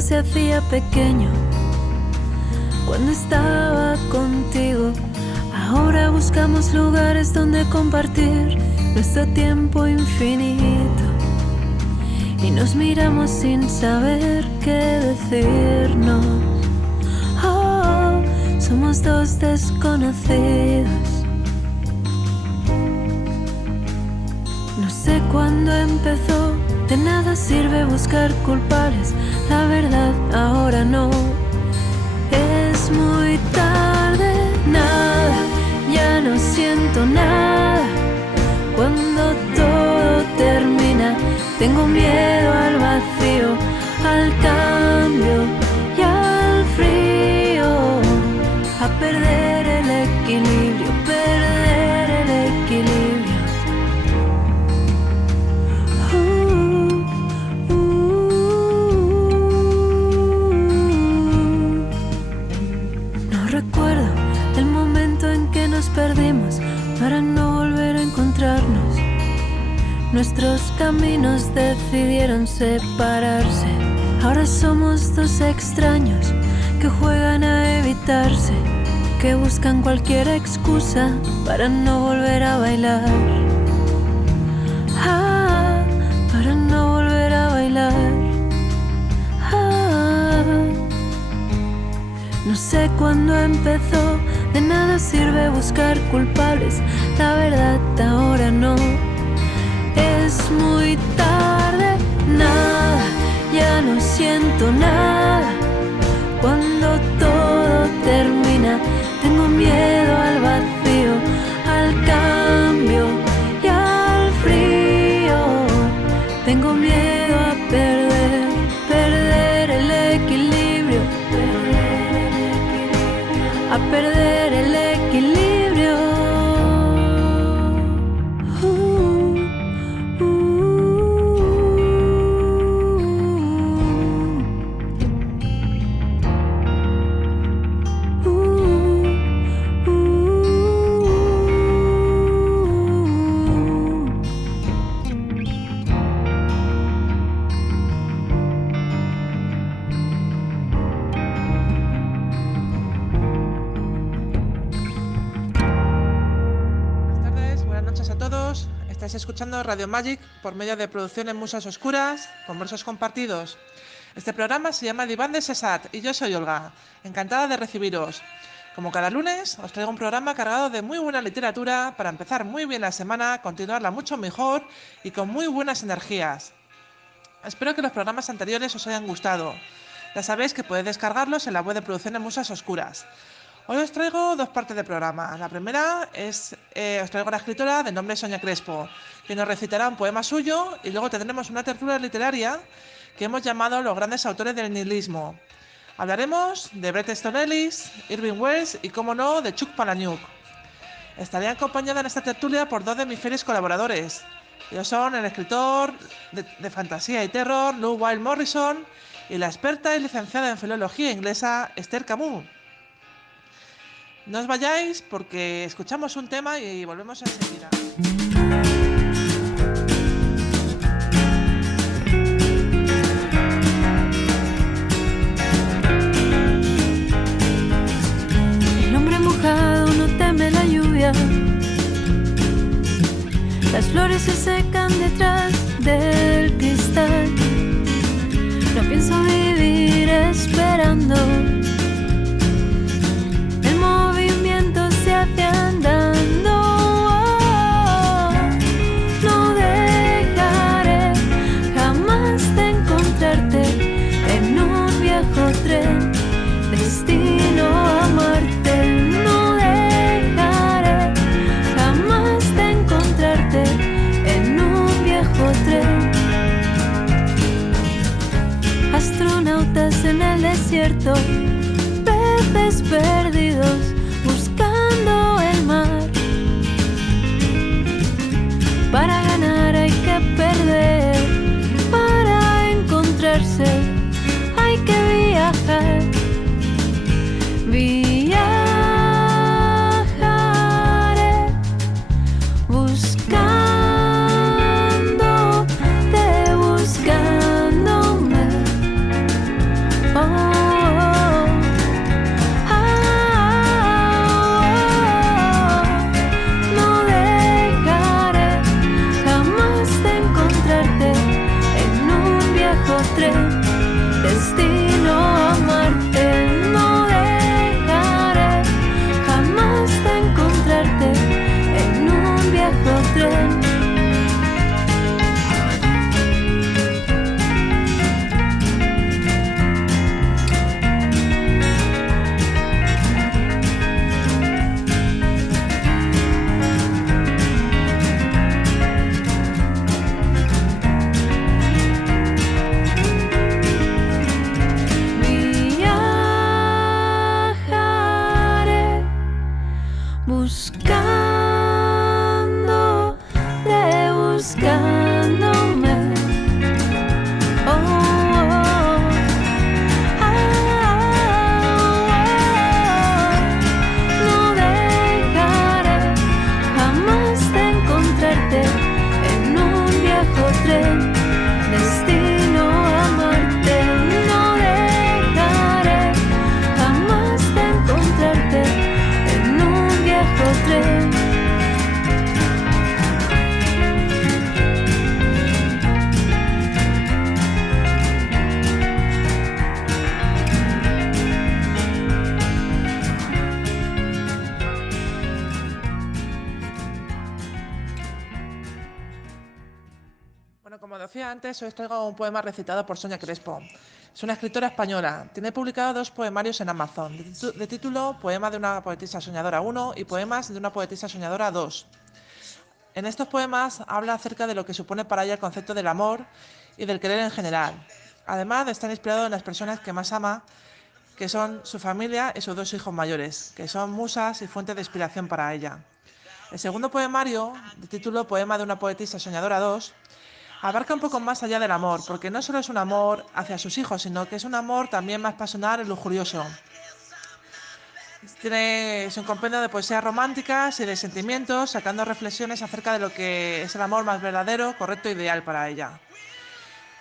mundo se hacía pequeño cuando estaba contigo. Ahora buscamos lugares donde compartir nuestro tiempo infinito y nos miramos sin saber qué decirnos. Oh, somos dos desconocidos. No sé cuándo empezó, de nada sirve buscar culpables, la verdad ahora no. Es muy tarde, nada, ya no siento nada. Cuando todo termina, tengo miedo al vacío, al cambio y al frío, a perder el equilibrio, perder el equilibrio. No recuerdo el momento en que nos perdimos para no volver a encontrarnos. Nuestros caminos decidieron separarse. Ahora somos dos extraños que juegan a evitarse, que buscan cualquier excusa para no volver a bailar. Ah, para no volver a bailar. Ah, no sé cuándo empezó, de nada sirve buscar culpables, la verdad ahora no. Es muy tarde, nada, ya no siento nada. Cuando todo termina, tengo miedo al vacío, al cambio y al frío. Tengo miedo a perder, perder el equilibrio, a perder el equilibrio. Estáis escuchando Radio Magic por medio de Producciones Musas Oscuras con versos compartidos. Este programa se llama Diván de Sesat y yo soy Olga, encantada de recibiros. Como cada lunes, os traigo un programa cargado de muy buena literatura para empezar muy bien la semana, continuarla mucho mejor y con muy buenas energías. Espero que los programas anteriores os hayan gustado. Ya sabéis que podéis descargarlos en la web de Producciones Musas Oscuras. Hoy os traigo dos partes del programa. La primera es, os traigo a la escritora de nombre Sonia Crespo, que nos recitará un poema suyo, y luego tendremos una tertulia literaria que hemos llamado Los grandes autores del nihilismo. Hablaremos de Bret Easton Ellis, Irving Welsh y, como no, de Chuck Palahniuk. Estaré acompañada en esta tertulia por dos de mis fieles colaboradores. Ellos son el escritor de fantasía y terror, Lou Wild Morrison, y la experta y licenciada en filología inglesa, Esther Camus. No os vayáis porque escuchamos un tema y volvemos enseguida. El hombre mojado no teme la lluvia. Las flores se secan detrás del cristal. No pienso vivir esperando. Se hace andando. Oh, no dejaré jamás de encontrarte en un viejo tren destino a Marte. No dejaré jamás de encontrarte en un viejo tren. Astronautas en el desierto Como decía antes, hoy os traigo un poema recitado por Sonia Crespo. Es una escritora española. Tiene publicado 2 poemarios en Amazon, de título Poema de una poetisa soñadora 1 y Poemas de una poetisa soñadora 2. En estos poemas habla acerca de lo que supone para ella el concepto del amor y del querer en general. Además de estar inspirado en las personas que más ama, que son su familia y sus 2 hijos mayores, que son musas y fuente de inspiración para ella. El segundo poemario, de título Poema de una poetisa soñadora 2, abarca un poco más allá del amor, porque no solo es un amor hacia sus hijos, sino que es un amor también más pasional y lujurioso. Es un compendio de poesías románticas y de sentimientos, sacando reflexiones acerca de lo que es el amor más verdadero, correcto e ideal para ella.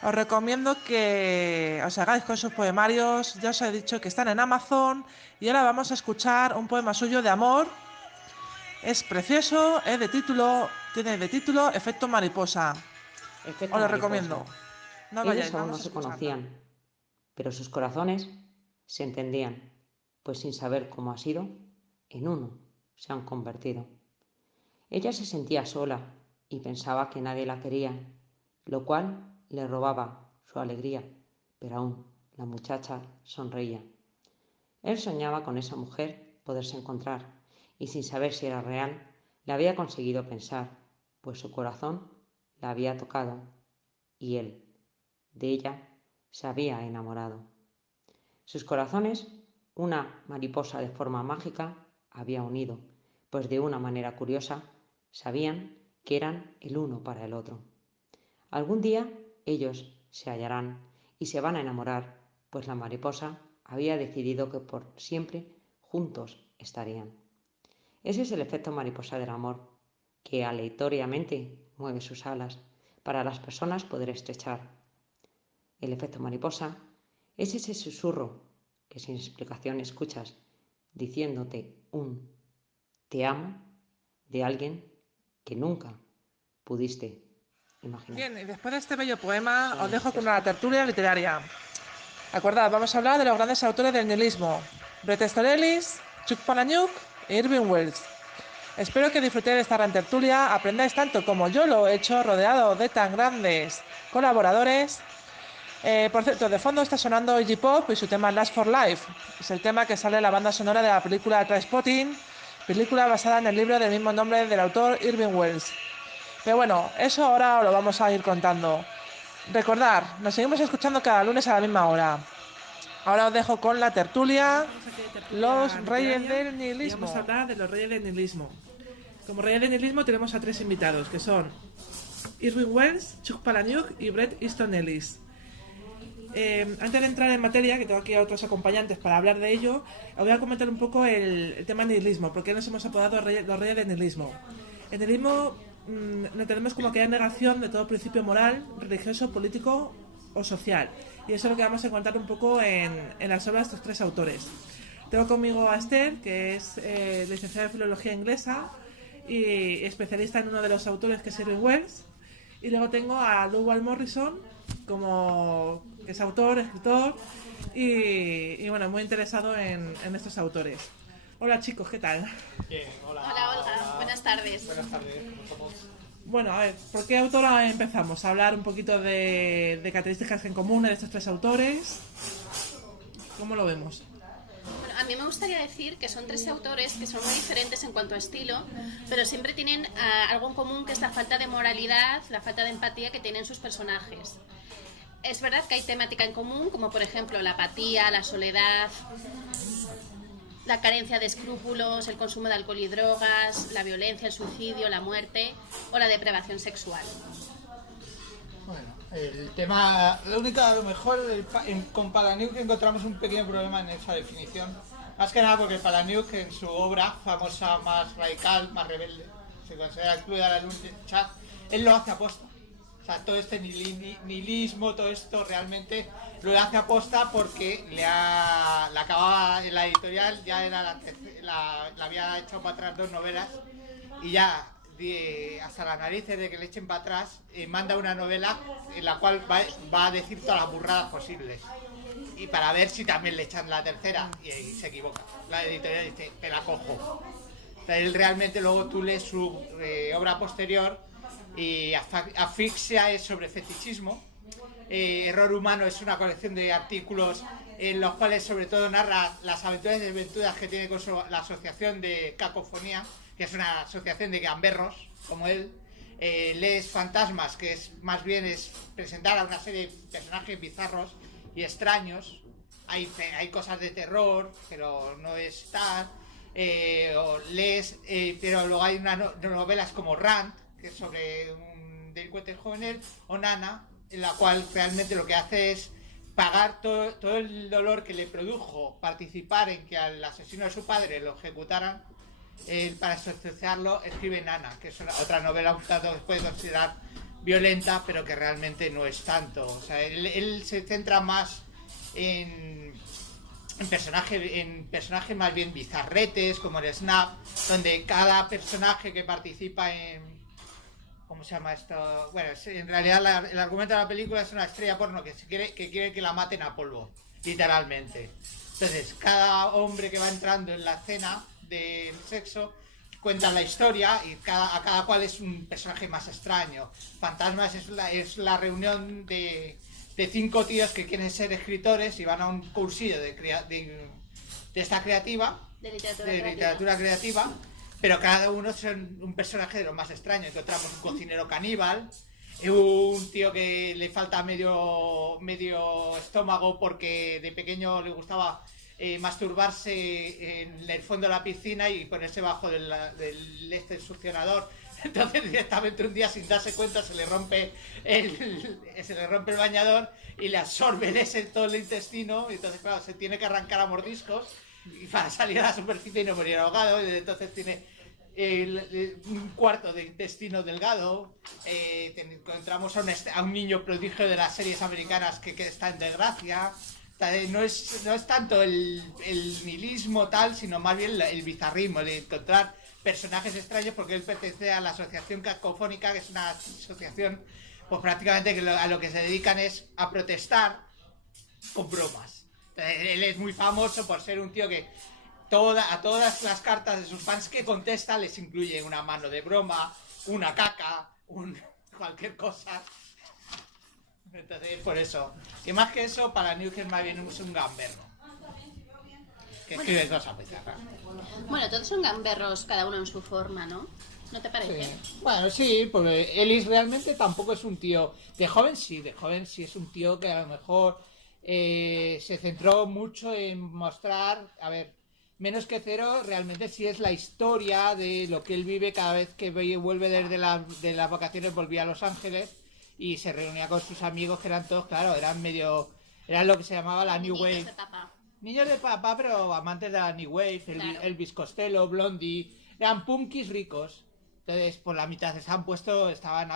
Os recomiendo que os hagáis con sus poemarios, ya os he dicho que están en Amazon, y ahora vamos a escuchar un poema suyo de amor. Es precioso, tiene de título Efecto Mariposa. Os Efecto lo recomiendo. mariposa. No Ellos vayáis, aún vamos no a se escucharla. conocían, pero sus corazones se entendían, pues sin saber cómo ha sido, en uno se han convertido. Ella se sentía sola y pensaba que nadie la quería, lo cual le robaba su alegría, pero aún la muchacha sonreía. Él soñaba con esa mujer poderse encontrar, y sin saber si era real, la había conseguido pensar, pues su corazón la había tocado, y él, de ella, se había enamorado. Sus corazones, una mariposa de forma mágica, había unido, pues de una manera curiosa sabían que eran el uno para el otro. Algún día ellos se hallarán y se van a enamorar, pues la mariposa había decidido que por siempre juntos estarían. Ese es el efecto mariposa del amor, que aleatoriamente mueve sus alas para las personas poder estrechar. El efecto mariposa es ese susurro que sin explicación escuchas diciéndote un te amo de alguien que nunca pudiste imaginar. Bien, y después de este bello poema os dejo con una tertulia literaria. Acordad, vamos a hablar de los grandes autores del nihilismo. Bret Easton Ellis, Chuck Palahniuk e Irving Welsh. Espero que disfrutéis de esta gran tertulia, aprendáis tanto como yo lo he hecho, rodeado de tan grandes colaboradores. Por cierto, de fondo está sonando Iggy Pop y su tema Last for Life. Es el tema que sale en la banda sonora de la película Trainspotting, película basada en el libro del mismo nombre del autor Irving Welsh. Pero bueno, eso ahora os lo vamos a ir contando. Recordad, nos seguimos escuchando cada lunes a la misma hora. Ahora os dejo con la tertulia, los reyes del nihilismo. Vamos a hablar de los reyes del nihilismo. Como reyes del nihilismo tenemos a 3 invitados, que son Irving Welsh, Chuck Palahniuk y Bret Easton Ellis. Antes de entrar en materia, que tengo aquí a otros acompañantes para hablar de ello, os voy a comentar un poco el tema nihilismo, porque nos hemos apodado los reyes del nihilismo. El nihilismo lo entendemos como que hay negación de todo principio moral, religioso, político o social. Y eso es lo que vamos a encontrar un poco en las obras de estos 3 autores. Tengo conmigo a Esther, que es licenciada en Filología Inglesa y especialista en uno de los autores, que es Irving Welsh. Y luego tengo a Lowell Morrison, que es autor, escritor y bueno, muy interesado en estos autores. Hola chicos, ¿qué tal? Bien, hola. Hola Olga, buenas tardes. Buenas tardes, ¿cómo estamos? Bueno, a ver, ¿por qué autora empezamos? A hablar un poquito de características en común de estos 3 autores. ¿Cómo lo vemos? Bueno, a mí me gustaría decir que son 3 autores que son muy diferentes en cuanto a estilo, pero siempre tienen algo en común, que es la falta de moralidad, la falta de empatía que tienen sus personajes. Es verdad que hay temática en común, como por ejemplo la apatía, la soledad, la carencia de escrúpulos, el consumo de alcohol y drogas, la violencia, el suicidio, la muerte o la depravación sexual. Bueno, el tema, lo único, a lo mejor con Palahniuk encontramos un pequeño problema en esa definición. Más que nada porque Palahniuk, en su obra famosa más radical, más rebelde, se considera el Club de la Lucha, él lo hace aposta. O sea, todo este nihilismo, todo esto realmente lo hace aposta porque la acababa en la editorial, ya era la había echado para atrás 2 novelas y ya hasta las narices de que le echen para atrás, manda una novela en la cual va a decir todas las burradas posibles y para ver si también le echan la tercera y se equivoca. La editorial dice, te la cojo. Pero él realmente, luego tú lees su obra posterior Asfixia es sobre fetichismo. Error Humano es una colección de artículos en los cuales sobre todo narra las aventuras y desventuras que tiene con la asociación de Cacofonía, que es una asociación de gamberros como él. Lees Fantasmas, que es más bien es presentar a una serie de personajes bizarros y extraños. Hay cosas de terror, pero no es tal. O lees, pero luego hay novelas como Rant, que es sobre un delincuente juvenil, o Nana, en la cual realmente lo que hace es pagar todo el dolor que le produjo participar en que al asesino de su padre lo ejecutaran. Para asociarlo escribe Nana, que es otra novela un tanto que se puede considerar violenta, pero que realmente no es tanto. O sea, él se centra más en personajes más bien bizarretes, como el Snap, donde cada personaje que participa en... ¿Cómo se llama esto? Bueno, en realidad el argumento de la película es una estrella porno que quiere que la maten a polvo, literalmente. Entonces, cada hombre que va entrando en la escena del sexo cuenta la historia y a cada cual es un personaje más extraño. Fantasmas es la reunión de 5 tíos que quieren ser escritores y van a un cursillo de esta creativa, de literatura creativa, pero cada uno es un personaje de lo más extraño. Encontramos un cocinero caníbal, un tío que le falta medio estómago porque de pequeño le gustaba masturbarse en el fondo de la piscina y ponerse bajo del succionador. Entonces directamente un día sin darse cuenta se le rompe el bañador y le absorbe todo el intestino, y entonces claro, se tiene que arrancar a mordiscos y para salir a la superficie y no morir ahogado. Y entonces tiene un cuarto de intestino delgado. Encontramos a un niño prodigio de las series americanas que está en desgracia. No es tanto el nihilismo tal, sino más bien el bizarrismo, el encontrar personajes extraños, porque él pertenece a la asociación Cacofónica, que es una asociación pues prácticamente que a lo que se dedican es a protestar con bromas. Él es muy famoso por ser un tío que a todas las cartas de sus fans que contesta les incluye una mano de broma, una caca, cualquier cosa. Entonces, por eso. Y más que eso, para Newton más bien es un gamberro. Que escribe cosas bizarras. Bueno, todos son gamberros, cada uno en su forma, ¿no? ¿No te parece? Sí. Bueno, sí, porque Ellis realmente tampoco es un tío... De joven sí es un tío que a lo mejor se centró mucho en mostrar... A ver, Menos que Cero realmente sí es la historia de lo que él vive cada vez que vuelve de las vacaciones, volvía a Los Ángeles y se reunía con sus amigos, que eran todos, claro, eran lo que se llamaba la New Wave. Niños de papá, pero amantes de la New Wave, claro. Elvis Costello, Blondie, eran punkis ricos. Entonces, por la mitad se han puesto, estaban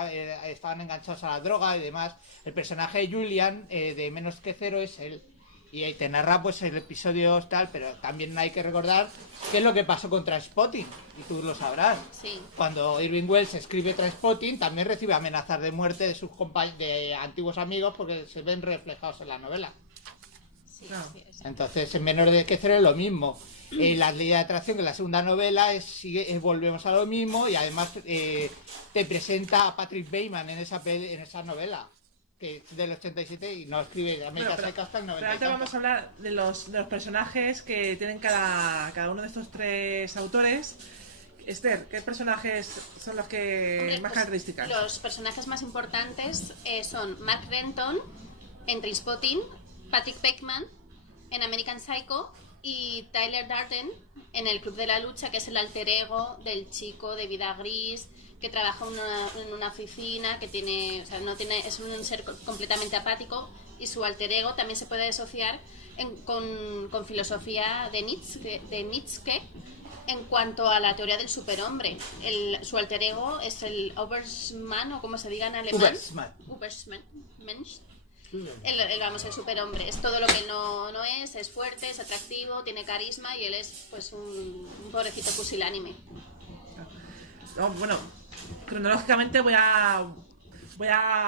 enganchados a la droga y demás. El personaje de Julian, de Menos que Cero, es él. Y ahí te narra pues el episodio tal, pero también hay que recordar qué es lo que pasó con Trainspotting, y tú lo sabrás. Sí. Cuando Irving Welsh escribe Trainspotting, también recibe amenazas de muerte de sus de antiguos amigos porque se ven reflejados en la novela. Sí, no. Sí. Entonces, en Menos que Cero es lo mismo. La ley de atracción, que es la segunda novela, volvemos a lo mismo, y además te presenta a Patrick Bateman en esa novela, que es del 87 y no escribe América Seca hasta el 90. Pero antes vamos a hablar de los personajes que tienen cada uno de estos 3 autores. Esther, ¿qué personajes son los que más características? Los personajes más importantes son Mark Renton en Trainspotting, Patrick Bateman en American Psycho y Tyler Durden en El Club de la Lucha, que es el alter ego del chico de vida gris que trabaja en una oficina, que es un ser completamente apático, y su alter ego también se puede asociar con filosofía de Nietzsche en cuanto a la teoría del superhombre. Su alter ego es el Übermensch, o como se diga en alemán. Übermensch. El superhombre. Es todo lo que no es fuerte, es atractivo, tiene carisma, y él es pues un pobrecito pusilánime. No, bueno, cronológicamente voy a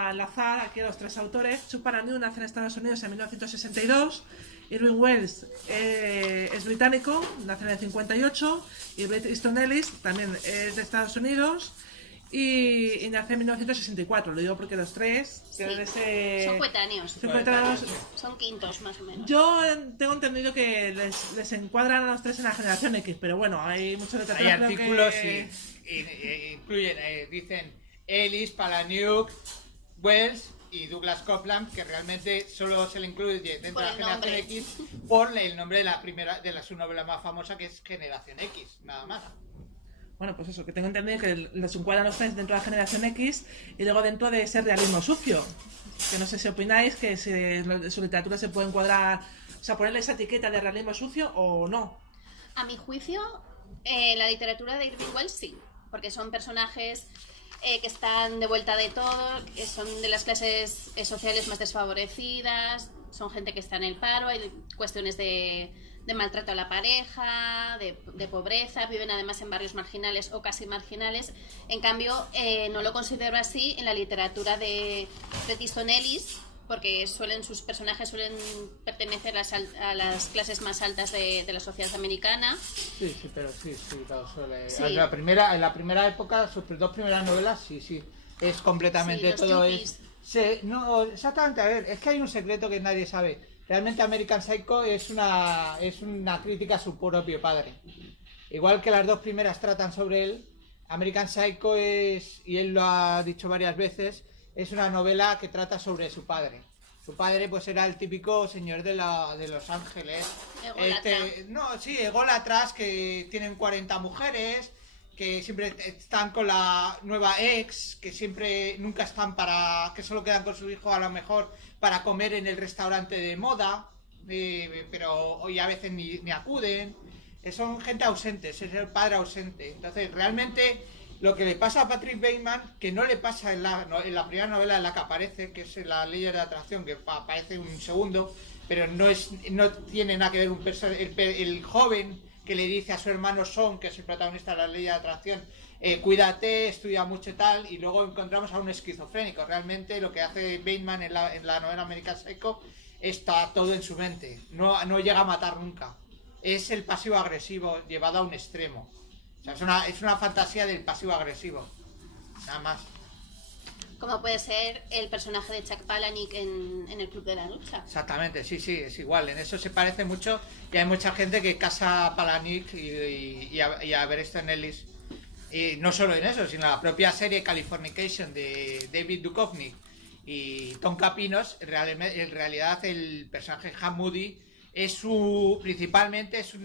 enlazar aquí a los 3 autores. Chuck Palahniuk nace en Estados Unidos en 1962. Irving Welsh es británico, nace en el 58. Y Bret Easton Ellis también es de Estados Unidos y nace en 1964. Lo digo porque los tres tienen ese... Son coetáneos. Son coetáneos. Son quintos, más o menos. Yo tengo entendido que les encuadran a los tres en la generación X, pero bueno, hay muchos literatura. Hay artículos y incluyen, dicen Ellis, Palahniuk, Wells y Douglas Coupland, que realmente solo se le incluye dentro de la generación X por el nombre de su novela más famosa, que es Generación X, nada más. Bueno, pues eso, que tengo entendido que les encuadran los tres dentro de la generación X y luego dentro de ese realismo sucio. Que no sé si opináis que su literatura se puede encuadrar, o sea, ponerle esa etiqueta de realismo sucio o no. A mi juicio, la literatura de Irving Welsh sí, porque son personajes que están de vuelta de todo, que son de las clases sociales más desfavorecidas, son gente que está en el paro, hay cuestiones de maltrato a la pareja, de pobreza, viven además en barrios marginales o casi marginales. En cambio, no lo considero así en la literatura de Bret Easton Ellis, porque sus personajes suelen pertenecer a las clases más altas de la sociedad americana. Sí, pero sí, claro, suele. Sí. En la primera época, sus dos primeras novelas, sí. Es completamente Sí, todo yuppies. no, exactamente, a ver, es que hay un secreto que nadie sabe. Realmente American Psycho es una crítica a su propio padre. Igual que las dos primeras tratan sobre él, American Psycho es, y él lo ha dicho varias veces, es una novela que trata sobre su padre. Su padre pues era el típico señor de Los Ángeles. Ególatras, que tienen 40 mujeres, que siempre están con la nueva ex, que siempre nunca están que solo quedan con su hijo a lo mejor para comer en el restaurante de moda, pero hoy a veces ni acuden. Son gente ausente, es el padre ausente. Entonces realmente lo que le pasa a Patrick Bateman, que no le pasa en la primera novela en la que aparece, que es La Ley de Atracción, que aparece un segundo, pero no tiene nada que ver el joven que le dice a su hermano Son, que es el protagonista de La Ley de Atracción, cuídate, estudia mucho y tal, y luego encontramos a un esquizofrénico. Realmente lo que hace Bateman en la novela American Psycho está todo en su mente, no llega a matar nunca. Es el pasivo agresivo llevado a un extremo. O sea, es una fantasía del pasivo agresivo, nada más. Como puede ser el personaje de Chuck Palahniuk en el Club de la Lucha. Exactamente, sí, es igual. En eso se parece mucho y hay mucha gente que casa a Palahniuk y a Bret Easton Ellis. Y no solo en eso, sino en la propia serie Californication de David Duchovny y Tom Capinos. En realidad el personaje Ham Moody principalmente es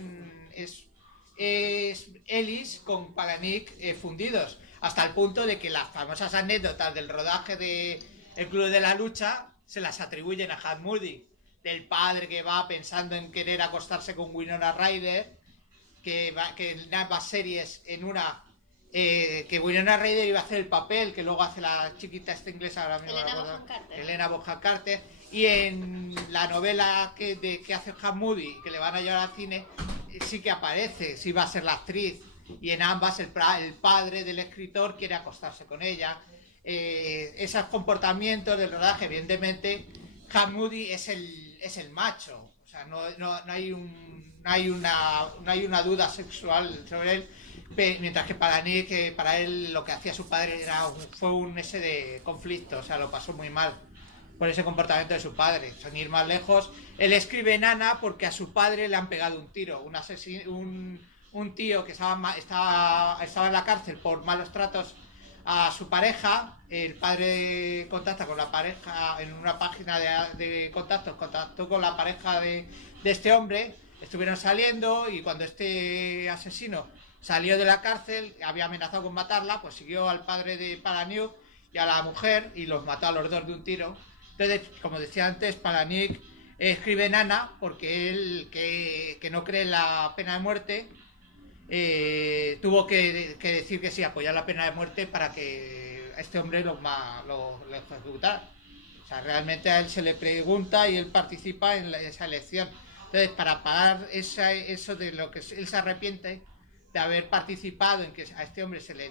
Ellis con Palahniuk fundidos, hasta el punto de que las famosas anécdotas del rodaje de El Club de la Lucha se las atribuyen a Ham Moody, del padre que va pensando en querer acostarse con Winona Ryder, que en ambas series, en una que Winona Ryder iba a hacer el papel que luego hace la chiquita esta inglesa, ahora mismo Helena Bonham Carter, y en la novela que hace Ham Moody, que le van a llevar al cine, sí que aparece, sí va a ser la actriz, y en ambas el padre del escritor quiere acostarse con ella. Esos comportamientos del rodaje, evidentemente Ham Moody es el macho, o sea, no hay una duda sexual sobre él, mientras que Palahniuk, que para él lo que hacía su padre fue un de conflicto, o sea, lo pasó muy mal por ese comportamiento de su padre. Sin ir más lejos, él escribe Nana porque a su padre le han pegado un tiro, un tío que estaba en la cárcel por malos tratos a su pareja. El padre contacta con la pareja en una página de contactos, contactó con la pareja de este hombre, estuvieron saliendo, y cuando este asesino salió de la cárcel, había amenazado con matarla, pues siguió al padre de Palahniuk y a la mujer y los mató a los dos de un tiro. Entonces, como decía antes, Palahniuk escribe Nana porque él, que no cree en la pena de muerte, tuvo que decir que sí, apoyar la pena de muerte para que a este hombre lo ejecutara. O sea, realmente a él se le pregunta y él participa en esa elección. Entonces, para pagar eso de lo que él se arrepiente de haber participado en que a este hombre se le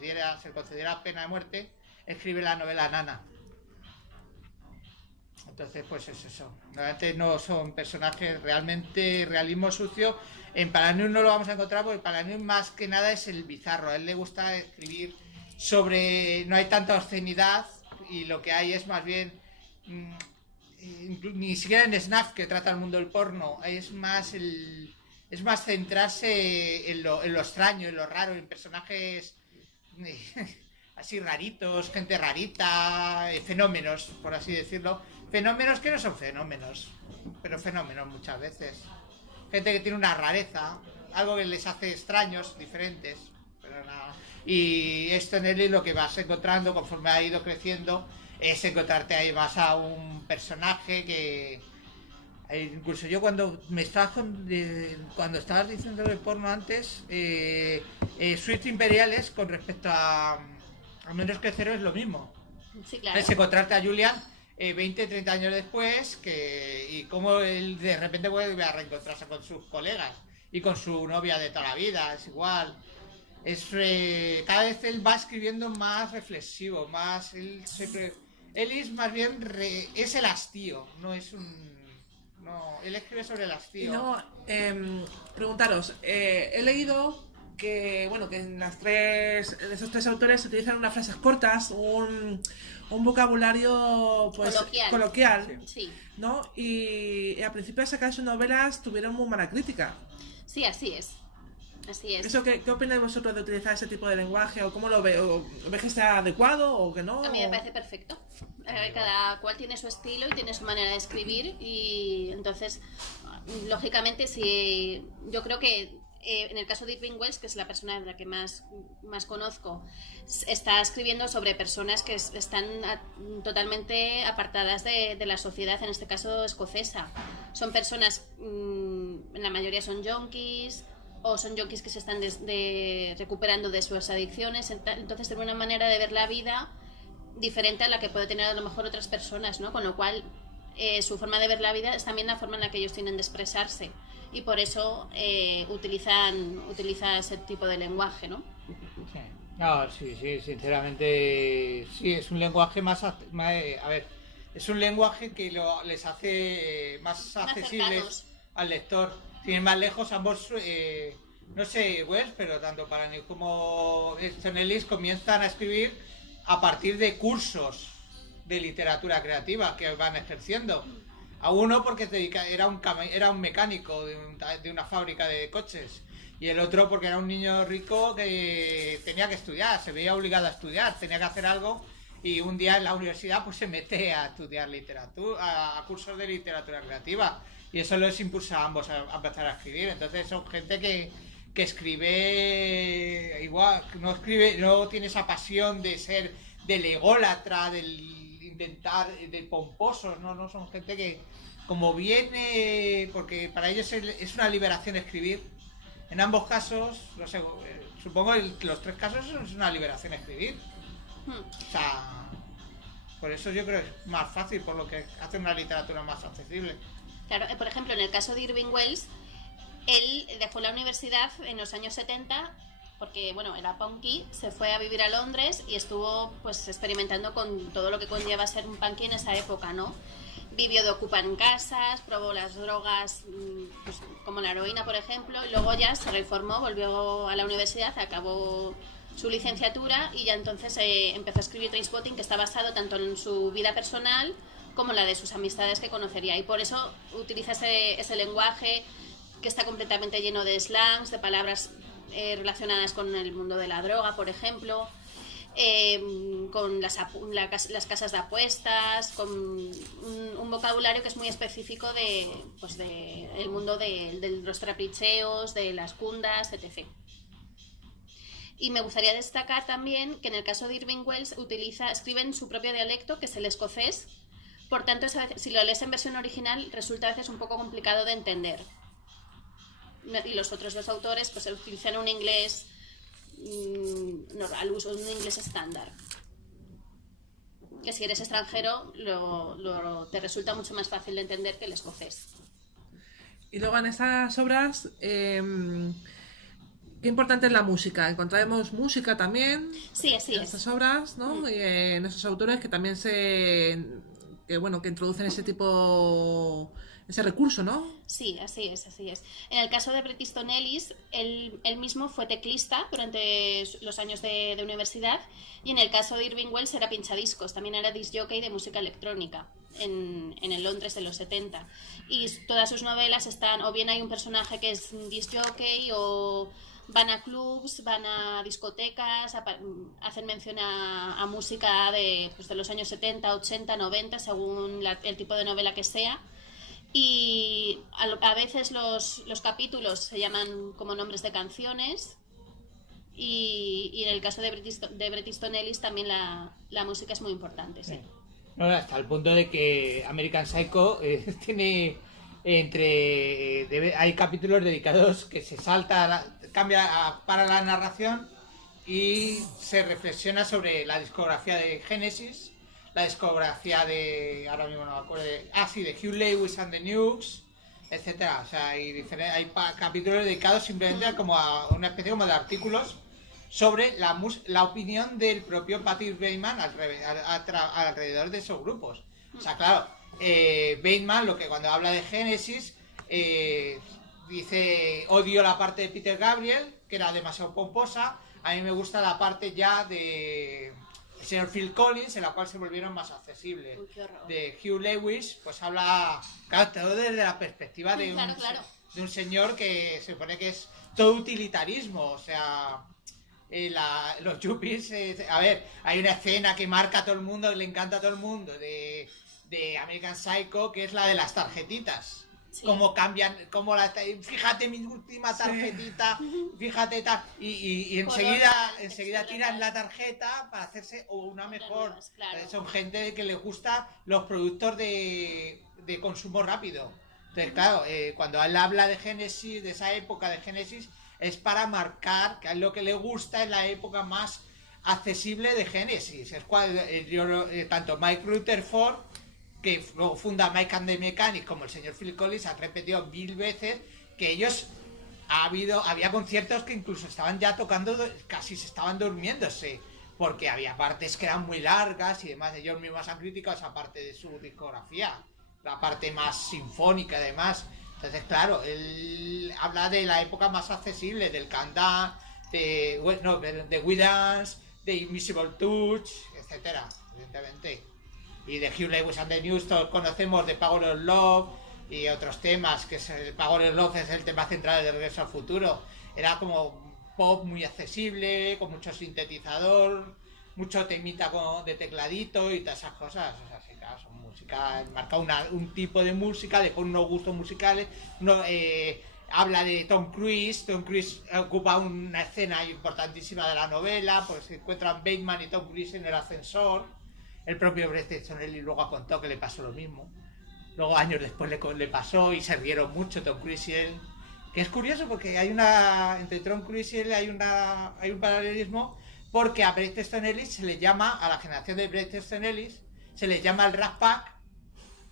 concediera pena de muerte, escribe la novela Nana. Entonces, pues es eso. Realmente no son personajes realmente realismo sucio. En Palahniuk no lo vamos a encontrar porque Palahniuk más que nada es el bizarro. A él le gusta escribir no hay tanta obscenidad y lo que hay es más bien ni siquiera en Snuff, que trata el mundo del porno, es más centrarse en lo extraño, en lo raro, en personajes así raritos, gente rarita, fenómenos, por así decirlo, fenómenos que no son fenómenos, pero fenómenos muchas veces, gente que tiene una rareza, algo que les hace extraños, diferentes, pero nada. Y esto en él lo que vas encontrando conforme ha ido creciendo es encontrarte ahí más a un personaje que incluso yo cuando cuando estabas diciendo el porno antes, Suites Imperiales con respecto a Menos que Cero es lo mismo. Sí, claro. Es encontrarte a Julian 20, 30 años después y cómo él de repente vuelve a reencontrarse con sus colegas y con su novia de toda la vida, es igual. Cada vez él va escribiendo más reflexivo, más él es más bien es el hastío, no es él escribe sobre el hastío. No, preguntaros, he leído que en esos tres autores se utilizan unas frases cortas, un vocabulario pues coloquial, sí. ¿no? Y al principio de sacar sus novelas tuvieron muy mala crítica. Sí, así es. Así es. ¿Eso qué opináis vosotros de utilizar ese tipo de lenguaje? ¿O cómo lo veis? ¿Ves que está adecuado o que no? A mí me parece perfecto. Cada cual tiene su estilo y tiene su manera de escribir y entonces, lógicamente, si yo creo que en el caso de Irving Welsh, que es la persona de la que más conozco, está escribiendo sobre personas que están totalmente apartadas de la sociedad, en este caso escocesa. Son personas, en la mayoría son yonkis, o son yonkis que se están recuperando de sus adicciones, entonces tienen una manera de ver la vida diferente a la que puede tener a lo mejor otras personas, ¿no? Con lo cual su forma de ver la vida es también la forma en la que ellos tienen de expresarse y por eso utiliza ese tipo de lenguaje, ¿no? Sí. No, sí, sinceramente sí, es un lenguaje más a ver, es un lenguaje que les hace más accesibles al lector. Sin ir más lejos, ambos, no sé, Wells, pero tanto Palahniuk como Easton Ellis comienzan a escribir a partir de cursos de literatura creativa que van ejerciendo. A uno porque era un mecánico de una fábrica de coches, y el otro porque era un niño rico que tenía que estudiar, se veía obligado a estudiar, tenía que hacer algo, y un día en la universidad pues se mete a estudiar literatura, a cursos de literatura creativa. Y eso les impulsa a ambos a empezar a escribir. Entonces son gente que escribe igual, no tiene esa pasión de ser del ególatra, del inventar, de pomposos, no son gente que como viene, porque para ellos es una liberación escribir. En ambos casos, no sé, supongo que los tres casos es una liberación escribir. O sea, por eso yo creo que es más fácil, por lo que hace una literatura más accesible. Claro, por ejemplo, en el caso de Irving Welsh, él dejó la universidad en los años 70 porque, era punky, se fue a vivir a Londres y estuvo pues experimentando con todo lo que conlleva ser un punky en esa época, ¿no? Vivió de ocupar en casas, probó las drogas, pues, como la heroína, por ejemplo, y luego ya se reformó, volvió a la universidad, acabó su licenciatura y ya entonces empezó a escribir Trainspotting, que está basado tanto en su vida personal como la de sus amistades que conocería, y por eso utiliza ese lenguaje que está completamente lleno de slangs, de palabras relacionadas con el mundo de la droga, por ejemplo, con las casas de apuestas, con un vocabulario que es muy específico de el mundo de los trapicheos, de las cundas, etc. Y me gustaría destacar también que en el caso de Irving Welsh escribe en su propio dialecto, que es el escocés. Por tanto, si lo lees en versión original, resulta a veces un poco complicado de entender. Y los otros dos autores pues utilizan un inglés normal, un inglés estándar. Que si eres extranjero, te resulta mucho más fácil de entender que el escocés. Y luego en estas obras, qué importante es la música. Encontraremos música también. Sí, así en estas obras, ¿no? Y en esos autores que también que introducen ese tipo ese recurso, ¿no? Sí, así es, así es. En el caso de Bret Easton Ellis, él mismo fue teclista durante los años de universidad, y en el caso de Irving Welsh era pinchadiscos, también era disc jockey de música electrónica en el Londres de los 70. Y todas sus novelas están, o bien hay un personaje que es disc jockey, o van a clubs, van a discotecas, hacen mención a música de los años 70, 80, 90, según el tipo de novela que sea. Y a veces los capítulos se llaman como nombres de canciones, y en el caso de Bret Easton Ellis también la música es muy importante, sí. No, hasta el punto de que American Psycho tiene hay capítulos dedicados que se salta, para la narración y se reflexiona sobre la discografía de Genesis, la discografía de, ahora mismo no me acuerdo, de Hugh Lewis and the Nukes, etcétera. O sea, hay capítulos dedicados simplemente como a una especie como de artículos sobre la opinión del propio Patrick Bateman alrededor de esos grupos. O sea, claro, Bateman, cuando habla de Genesis, dice: odio la parte de Peter Gabriel, que era demasiado pomposa. A mí me gusta la parte ya de el señor Phil Collins, en la cual se volvieron más accesibles. Uy, qué horror. De Hugh Lewis, pues habla, claro, todo desde la perspectiva de un señor que se supone que es todo utilitarismo. O sea, los yuppies, a ver, hay una escena que marca a todo el mundo, que le encanta a todo el mundo, de American Psycho, que es la de las tarjetitas. Sí. Cómo cambian, fíjate mi última tarjetita, sí. Fíjate tal, y enseguida tiran la tarjeta para hacerse una mejor. Claro. Son gente que les gusta los productos de consumo rápido. Entonces, claro, cuando él habla de Genesis, de esa época de Genesis, es para marcar que a él lo que le gusta es la época más accesible de Genesis. Es tanto Mike Rutherford, que luego funda Mike and the Mechanics, como el señor Phil Collins, han repetido 1000 veces que ellos había conciertos que incluso estaban ya tocando, casi se estaban durmiéndose, porque había partes que eran muy largas y demás. Ellos mismos han criticado esa parte de su discografía, la parte más sinfónica además. Entonces, claro, él habla de la época más accesible, del Countdown, de We Dance, de Invisible Touch, etcétera, evidentemente. Y de Hugh Lewis and the News todos conocemos de Power of Love y otros temas, que es el Power of Love es el tema central de Regreso al Futuro. Era como pop muy accesible, con mucho sintetizador, mucho temita de tecladito y todas esas cosas. O sea, sí, claro, son música, marca un tipo de música, con unos gustos musicales. Habla de Tom Cruise ocupa una escena importantísima de la novela, pues se encuentran Bateman y Tom Cruise en el ascensor. El propio Bret Easton Ellis luego ha contado que le pasó lo mismo. Luego, años después, le pasó y se rieron mucho Tom Cruise y él. Que es curioso porque entre Tom Cruise y él hay un paralelismo, porque a Bret Easton Ellis se le llama, a la generación de Bret Easton Ellis, se le llama el Rat Pack,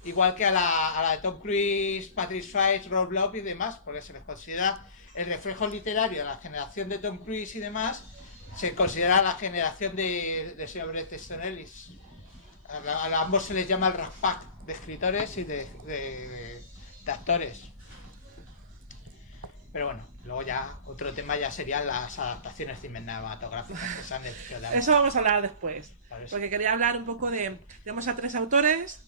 igual que a la de Tom Cruise, Patrick Swayze, Rob Lowe y demás, porque se les considera el reflejo literario de la generación de Tom Cruise y demás, se considera la generación de señor Bret Easton Ellis. A ambos se les llama el Rat Pack de escritores y de actores. Pero bueno, luego ya otro tema ya serían las adaptaciones cinematográficas que se han hecho. Eso vamos a hablar después, porque quería hablar un poco tenemos a 3 autores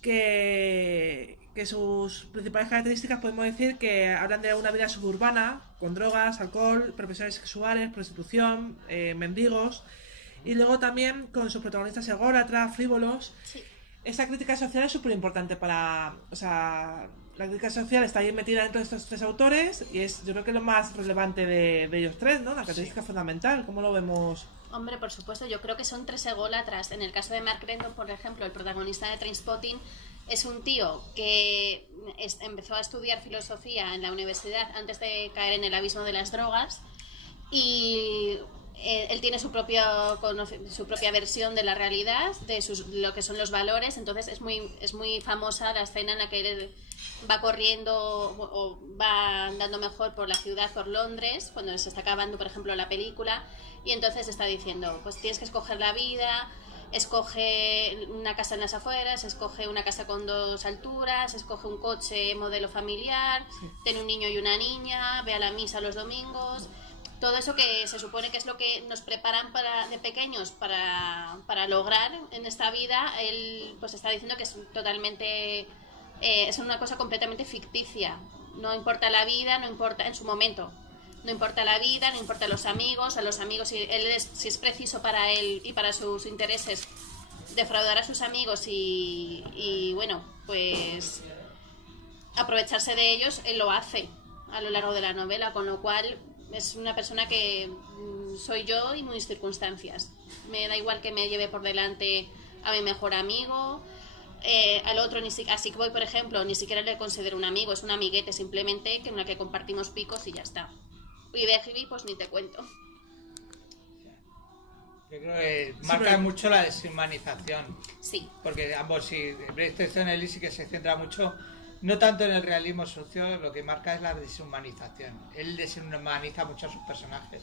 que sus principales características podemos decir que hablan de una vida suburbana, con drogas, alcohol, profesiones sexuales, prostitución, mendigos. Y luego también con sus protagonistas ególatras, frívolos. Sí. Esta crítica social es súper importante la crítica social está ahí metida dentro de estos 3 autores y yo creo que es lo más relevante de ellos 3, ¿no? La característica fundamental, ¿cómo lo vemos? Hombre, por supuesto, yo creo que son 3 ególatras. En el caso de Mark Renton, por ejemplo, el protagonista de Trainspotting, es un tío que empezó a estudiar filosofía en la universidad antes de caer en el abismo de las drogas, y él tiene su propia versión de la realidad, de lo que son los valores. Entonces es muy famosa la escena en la que él va corriendo o va andando mejor por la ciudad, por Londres, cuando se está acabando, por ejemplo, la película, y entonces está diciendo, pues tienes que escoger la vida, escoge una casa en las afueras, escoge una casa con 2 alturas, escoge un coche modelo familiar, tiene un niño y una niña, ve a la misa los domingos. Todo eso que se supone que es lo que nos preparan de pequeños para lograr en esta vida, él pues está diciendo que es totalmente, es una cosa completamente ficticia. No importa la vida, no importa en su momento, no importa la vida, no importa los amigos, si es preciso para él y para sus intereses defraudar a sus amigos y bueno, pues aprovecharse de ellos, él lo hace a lo largo de la novela, con lo cual es una persona que soy yo y mis circunstancias. Me da igual que me lleve por delante a mi mejor amigo, al otro, así que voy, por ejemplo, ni siquiera le considero un amigo, es un amiguete simplemente con la que compartimos picos y ya está. Y de Hibby, pues ni te cuento. Yo creo que marca mucho la deshumanización. Sí. Porque ambos, sí, Bret Easton Ellis sí que se centra mucho, no tanto en el realismo socio, lo que marca es la deshumanización. Él deshumaniza mucho a sus personajes.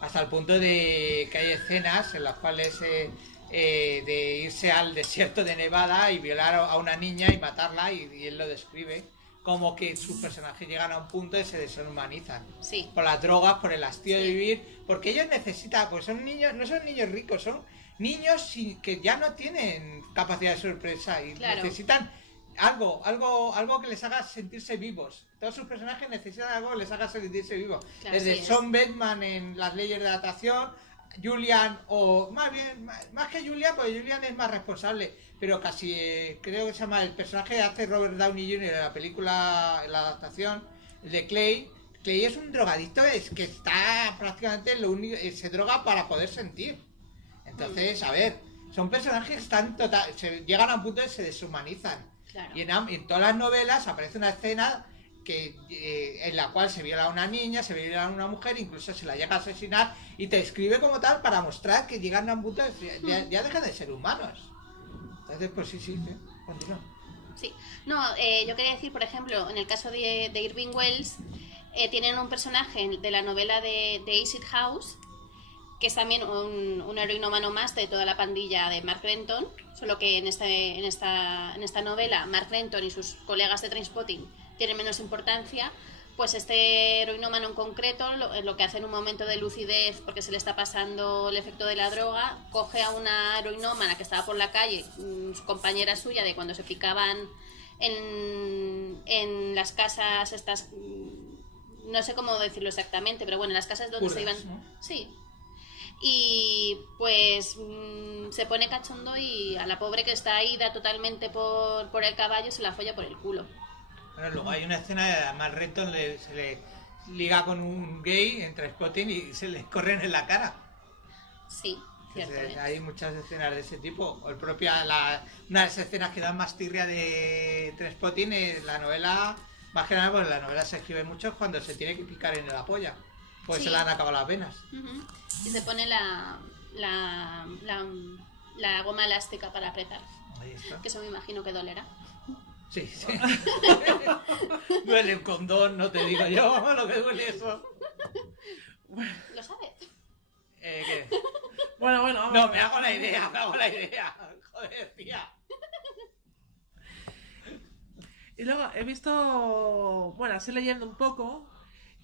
Hasta el punto de que hay escenas en las cuales de irse al desierto de Nevada y violar a una niña y matarla, y él lo describe como que sus personajes llegan a un punto y se deshumanizan. Sí. Por las drogas, por el hastío de vivir, porque ellos necesitan, pues son niños, no son niños ricos, son niños que ya no tienen capacidad de sorpresa y necesitan algo que les haga sentirse vivos. Todos sus personajes necesitan algo que les haga sentirse vivos. Claro, Desde Sean Bateman en Las leyes de la atracción, Julian, o más que Julian, porque Julian es más responsable, pero casi creo que se llama el personaje que hace Robert Downey Jr. en la película, en la adaptación, el de Clay. Clay es un drogadicto que está prácticamente lo único, se droga para poder sentir. Entonces, a ver, son personajes que están llegan a un punto de se deshumanizan. Claro. Y en todas las novelas aparece una escena en la cual se viola a una niña, se viola a una mujer, incluso se la llega a asesinar, y te escribe como tal para mostrar que llegan a un punto de ya dejan de ser humanos. Entonces, pues sí, continúa. Sí, no, yo quería decir, por ejemplo, en el caso de Irving Welsh, tienen un personaje de la novela de Acid House, que es también un heroinómano más de toda la pandilla de Mark Renton, solo que en esta novela Mark Renton y sus colegas de Trainspotting tienen menos importancia. Pues este heroinómano en concreto lo que hace en un momento de lucidez, porque se le está pasando el efecto de la droga, coge a una heroinómana que estaba por la calle, su compañera suya de cuando se picaban en las casas estas, no sé cómo decirlo exactamente, pero bueno, en las casas donde se iban... ¿no? Sí. Y pues se pone cachondo y a la pobre que está ida totalmente por el caballo se la folla por el culo. Bueno, luego hay una escena de además Renton se le liga con un gay en Trainspotting y se le corren en la cara. Sí, cierto. Hay muchas escenas de ese tipo. O una de las escenas que dan más tirria de Trainspotting es la novela, más que nada porque la novela se escribe mucho cuando se tiene que picar en la polla, pues se le han acabado las venas. Uh-huh. Y se pone la goma elástica para apretar. Ahí está. Que eso me imagino que dolerá. Sí. Duele el condón, no te digo yo lo que duele eso. ¿Lo sabes? ¿Qué? Bueno, vamos. No, me hago la idea. Joder, tía. Y luego he visto, bueno, así leyendo un poco,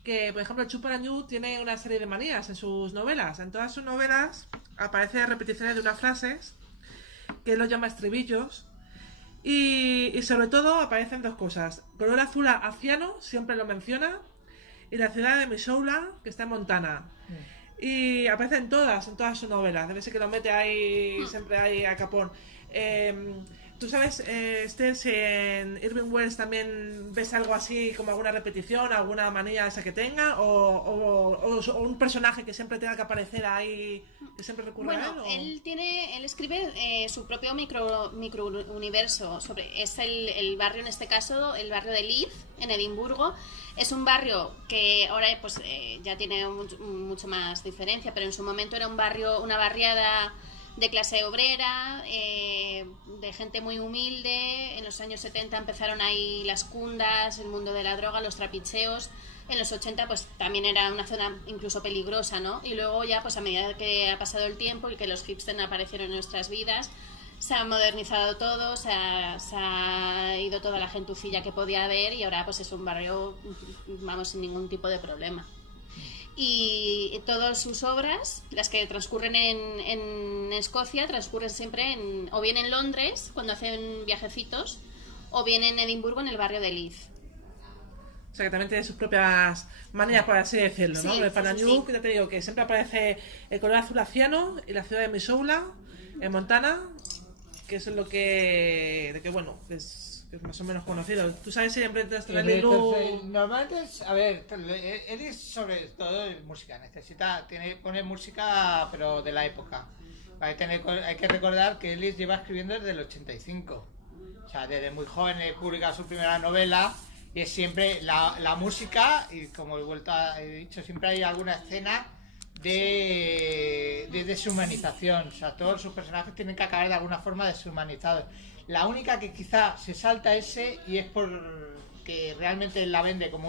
que por ejemplo Chuparanyu tiene una serie de manías en sus novelas. En todas sus novelas aparecen repeticiones de unas frases que él los llama estribillos. Y sobre todo aparecen dos cosas. Color azul aciano, siempre lo menciona. Y la ciudad de Missoula, que está en Montana. Y aparecen en todas sus novelas. Debe ser que lo mete ahí, siempre ahí a capón. ¿Tú sabes, Esther, si en Irving Welsh también ves algo así, como alguna repetición, alguna manía esa que tenga? ¿O un personaje que siempre tenga que aparecer ahí, que siempre recurra a él? Bueno, él escribe su propio microuniverso. Es el barrio, en este caso, el barrio de Leith, en Edimburgo. Es un barrio que ahora pues ya tiene mucho más diferencia, pero en su momento era un barrio, una barriada de clase obrera, de gente muy humilde. En los años 70 empezaron ahí las cundas, el mundo de la droga, los trapicheos. en los 80 pues también era una zona incluso peligrosa, ¿no? Y luego ya pues a medida que ha pasado el tiempo y que los hipsters aparecieron en nuestras vidas, se ha modernizado todo, se ha ido toda la gentucilla que podía haber y ahora pues es un barrio, vamos, sin ningún tipo de problema. Y todas sus obras, las que transcurren en Escocia, transcurren siempre o bien en Londres, cuando hacen viajecitos, o bien en Edimburgo, en el barrio de Leith. O sea, que también tiene sus propias manías, por así decirlo, ¿no? Sí, El Palanuk, sí. ya te digo, que siempre aparece el color azulaciano y la ciudad de Missoula, en Montana, que eso es lo que bueno, es más o menos conocido. ¿Tú sabes si siempre te has Normalmente es, a ver, él es sobre todo en música, pone música pero de la época. Hay que recordar que Ellis lleva escribiendo desde el 85. O sea, desde muy joven publica su primera novela y es siempre la música, y como he dicho, siempre hay alguna escena de deshumanización. O sea, todos sus personajes tienen que acabar de alguna forma deshumanizados. La única que quizá se salta ese, y es porque realmente la vende como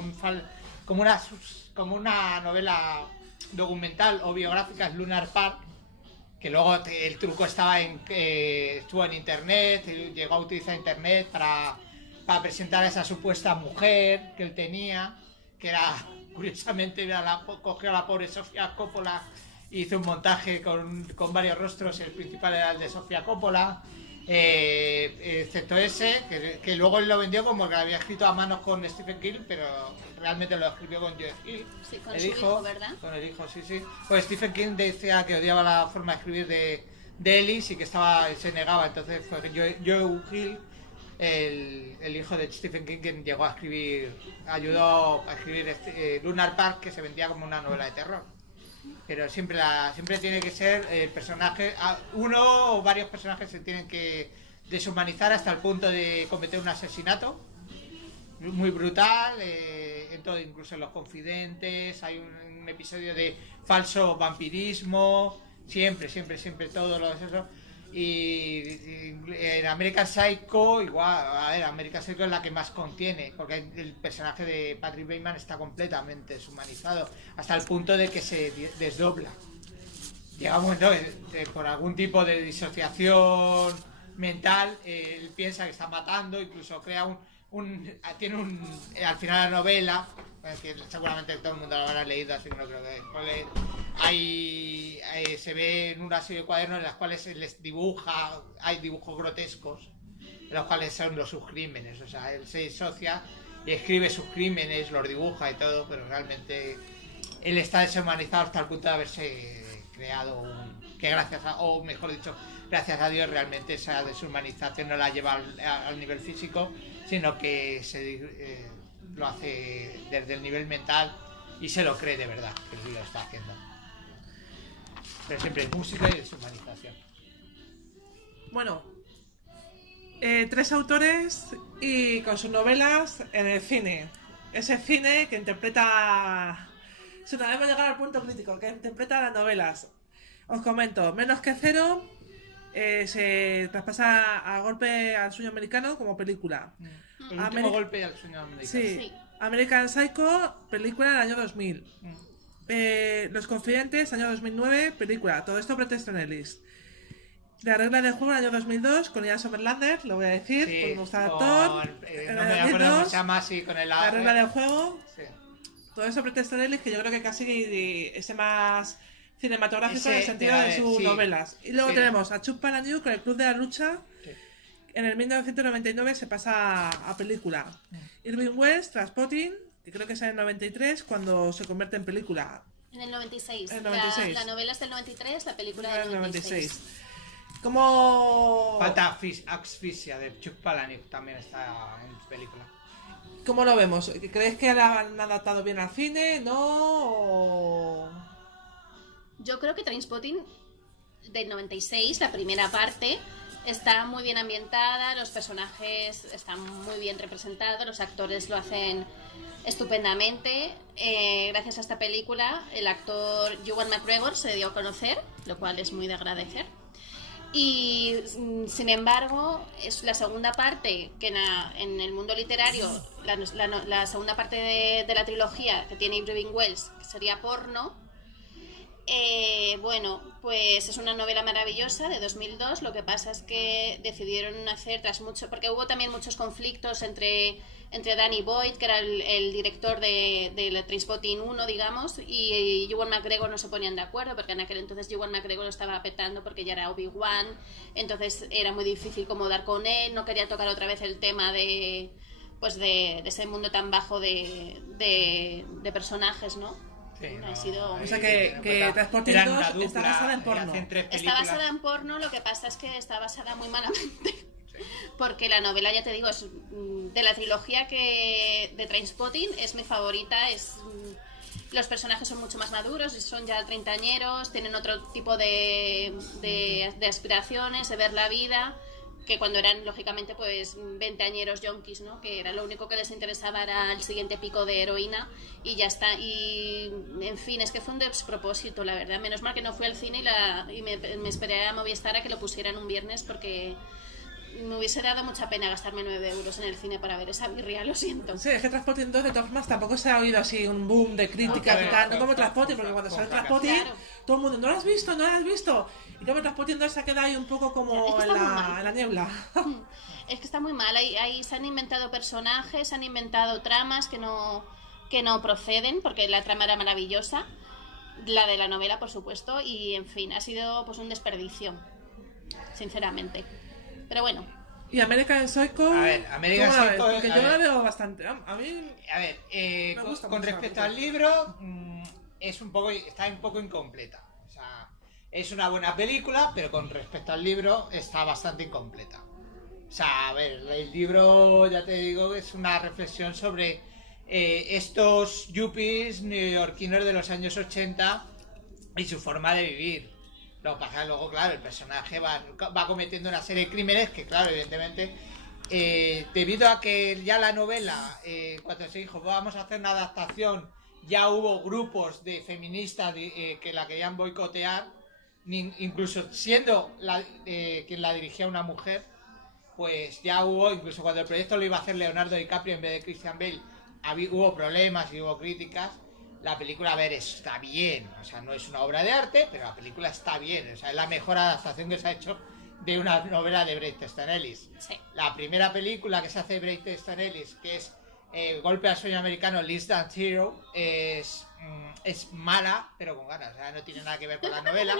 una novela documental o biográfica, es Lunar Park, que luego el truco estuvo en internet, llegó a utilizar internet para presentar a esa supuesta mujer que él tenía, que era, curiosamente, cogió a la pobre Sofía Coppola y hizo un montaje con varios rostros. El principal era el de Sofía Coppola, excepto ese, que luego él lo vendió como que lo había escrito a manos con Stephen King, pero realmente lo escribió con Joe Hill, Sí, con su hijo, ¿verdad? Con el hijo, sí. Pues Stephen King decía que odiaba la forma de escribir de Ellis y que se negaba. Entonces fue Joe Hill, el hijo de Stephen King, quien ayudó a escribir Lunar Park, que se vendía como una novela de terror. Pero siempre tiene que ser el personaje, uno o varios personajes se tienen que deshumanizar hasta el punto de cometer un asesinato muy brutal, en todo, incluso en Los Confidentes hay un episodio de falso vampirismo, siempre todo eso. Y en American Psycho igual, a ver, American Psycho es la que más contiene, porque el personaje de Patrick Bateman está completamente deshumanizado, hasta el punto de que se desdobla. Llega un momento por algún tipo de disociación mental, él piensa que está matando, incluso crea tiene al final de la novela, que seguramente todo el mundo lo habrá leído, así que no creo que se ve en una serie de cuadernos en las cuales se les dibuja, hay dibujos grotescos, en los cuales son sus crímenes. O sea, él se disocia y escribe sus crímenes, los dibuja y todo, pero realmente él está deshumanizado hasta el punto de haberse creado gracias a Dios, realmente esa deshumanización no la lleva al nivel físico, sino que lo hace desde el nivel mental y se lo cree de verdad que lo está haciendo. Pero siempre es música y deshumanización. Bueno, 3 autores y con sus novelas en el cine. Ese cine que interpreta... Si no debemos llegar al punto crítico, que interpreta las novelas. Os comento, Menos que Cero se traspasa a golpe al sueño americano como película. El último golpe al sueño americano. Sí. American Psycho, película del año 2000. Los Confidentes, año 2009, película. Todo esto pretexto en Ellis. La regla del juego, el año 2002, con Ian Somerhalder, lo voy a decir, porque me gusta el actor. No me acuerdo cómo se llama, así, con el... La regla del juego. Sí. Todo eso pretexto en Ellis, que yo creo que casi ese más cinematográfico en el sentido de sus novelas. Y luego tenemos a Chuck Palahniuk con El Club de la Lucha. Sí. En el 1999 se pasa a película. Irving Welsh, Trainspotting, que creo que es en el 93 cuando se convierte en película. En el 96. El 96. La novela es del 93, la película del 96. ¿Cómo... Falta Asfixia de Chuck Palahniuk, también está en película. ¿Cómo lo vemos? ¿Crees que la han adaptado bien al cine? ¿No? Yo creo que Trainspotting del 96, la primera parte, está muy bien ambientada, los personajes están muy bien representados, los actores lo hacen estupendamente. Gracias a esta película, el actor Ewan McGregor se dio a conocer, lo cual es muy de agradecer. Y sin embargo, es la segunda parte, que en el mundo literario, la segunda parte de la trilogía que tiene Irving Welsh, que sería Porno. Bueno, pues es una novela maravillosa de 2002. Lo que pasa es que decidieron hacer porque hubo también muchos conflictos entre Danny Boyd, que era el director de Trainspotting 1, digamos, y Ewan McGregor no se ponían de acuerdo, porque en aquel entonces Ewan McGregor lo estaba petando porque ya era Obi-Wan, entonces era muy difícil como dar con él, no quería tocar otra vez el tema de ese mundo tan bajo de personajes, ¿no? Sí, no, Ha sido... O sea que Transporting 2 está basada en porno. Está basada en porno, lo que pasa es que está basada muy malamente. Porque la novela, ya te digo, es de la trilogía de Trainspotting, es mi favorita. Los personajes son mucho más maduros, son ya treintañeros, tienen otro tipo de aspiraciones, de ver la vida, que cuando eran, lógicamente, pues 20añeros yonkis, ¿no? Que era lo único que les interesaba, era el siguiente pico de heroína y ya está. Y, en fin, es que fue un despropósito, la verdad. Menos mal que no fui al cine y me esperé a Movistar a que lo pusieran un viernes, porque me hubiese dado mucha pena gastarme 9 euros en el cine para ver esa birria, lo siento. Sí, es que Transporting 2 de todas formas tampoco se ha oído así un boom de críticas y tal, no como Transporting, porque cuando sale Transporting, claro, todo el mundo, ¿no lo has visto? ¿No lo has visto? Y como Transporting 2 se ha quedado ahí un poco como en la niebla. Es que está muy mal, ahí se han inventado personajes, se han inventado tramas que no proceden, porque la trama era maravillosa, la de la novela, por supuesto, y en fin, ha sido pues un desperdicio, sinceramente. Pero bueno. Y American Psycho. A ver, American ¿cómo la ves? Psycho, Porque yo la veo bastante. A mí. A ver, me gusta con mucho respecto la al libro, está un poco incompleta. O sea, es una buena película, pero con respecto al libro está bastante incompleta. O sea, a ver, el libro, ya te digo, es una reflexión sobre estos yuppies neoyorquinos de los años 80 y su forma de vivir. Lo que pasa es que luego, claro, el personaje va cometiendo una serie de crímenes que, claro, evidentemente, debido a que ya la novela, cuando se dijo vamos a hacer una adaptación, ya hubo grupos de feministas que la querían boicotear, incluso siendo quien la dirigía una mujer, pues ya hubo, incluso cuando el proyecto lo iba a hacer Leonardo DiCaprio en vez de Christian Bale, hubo problemas y hubo críticas. La película, a ver, está bien, o sea, no es una obra de arte, pero la película está bien, o sea, es la mejor adaptación que se ha hecho de una novela de Bret Easton Ellis. Sí. La primera película que se hace de Bret Easton Ellis, que es Golpe al sueño americano, Less Than Zero, es mala, pero con ganas, o sea, no tiene nada que ver con la novela.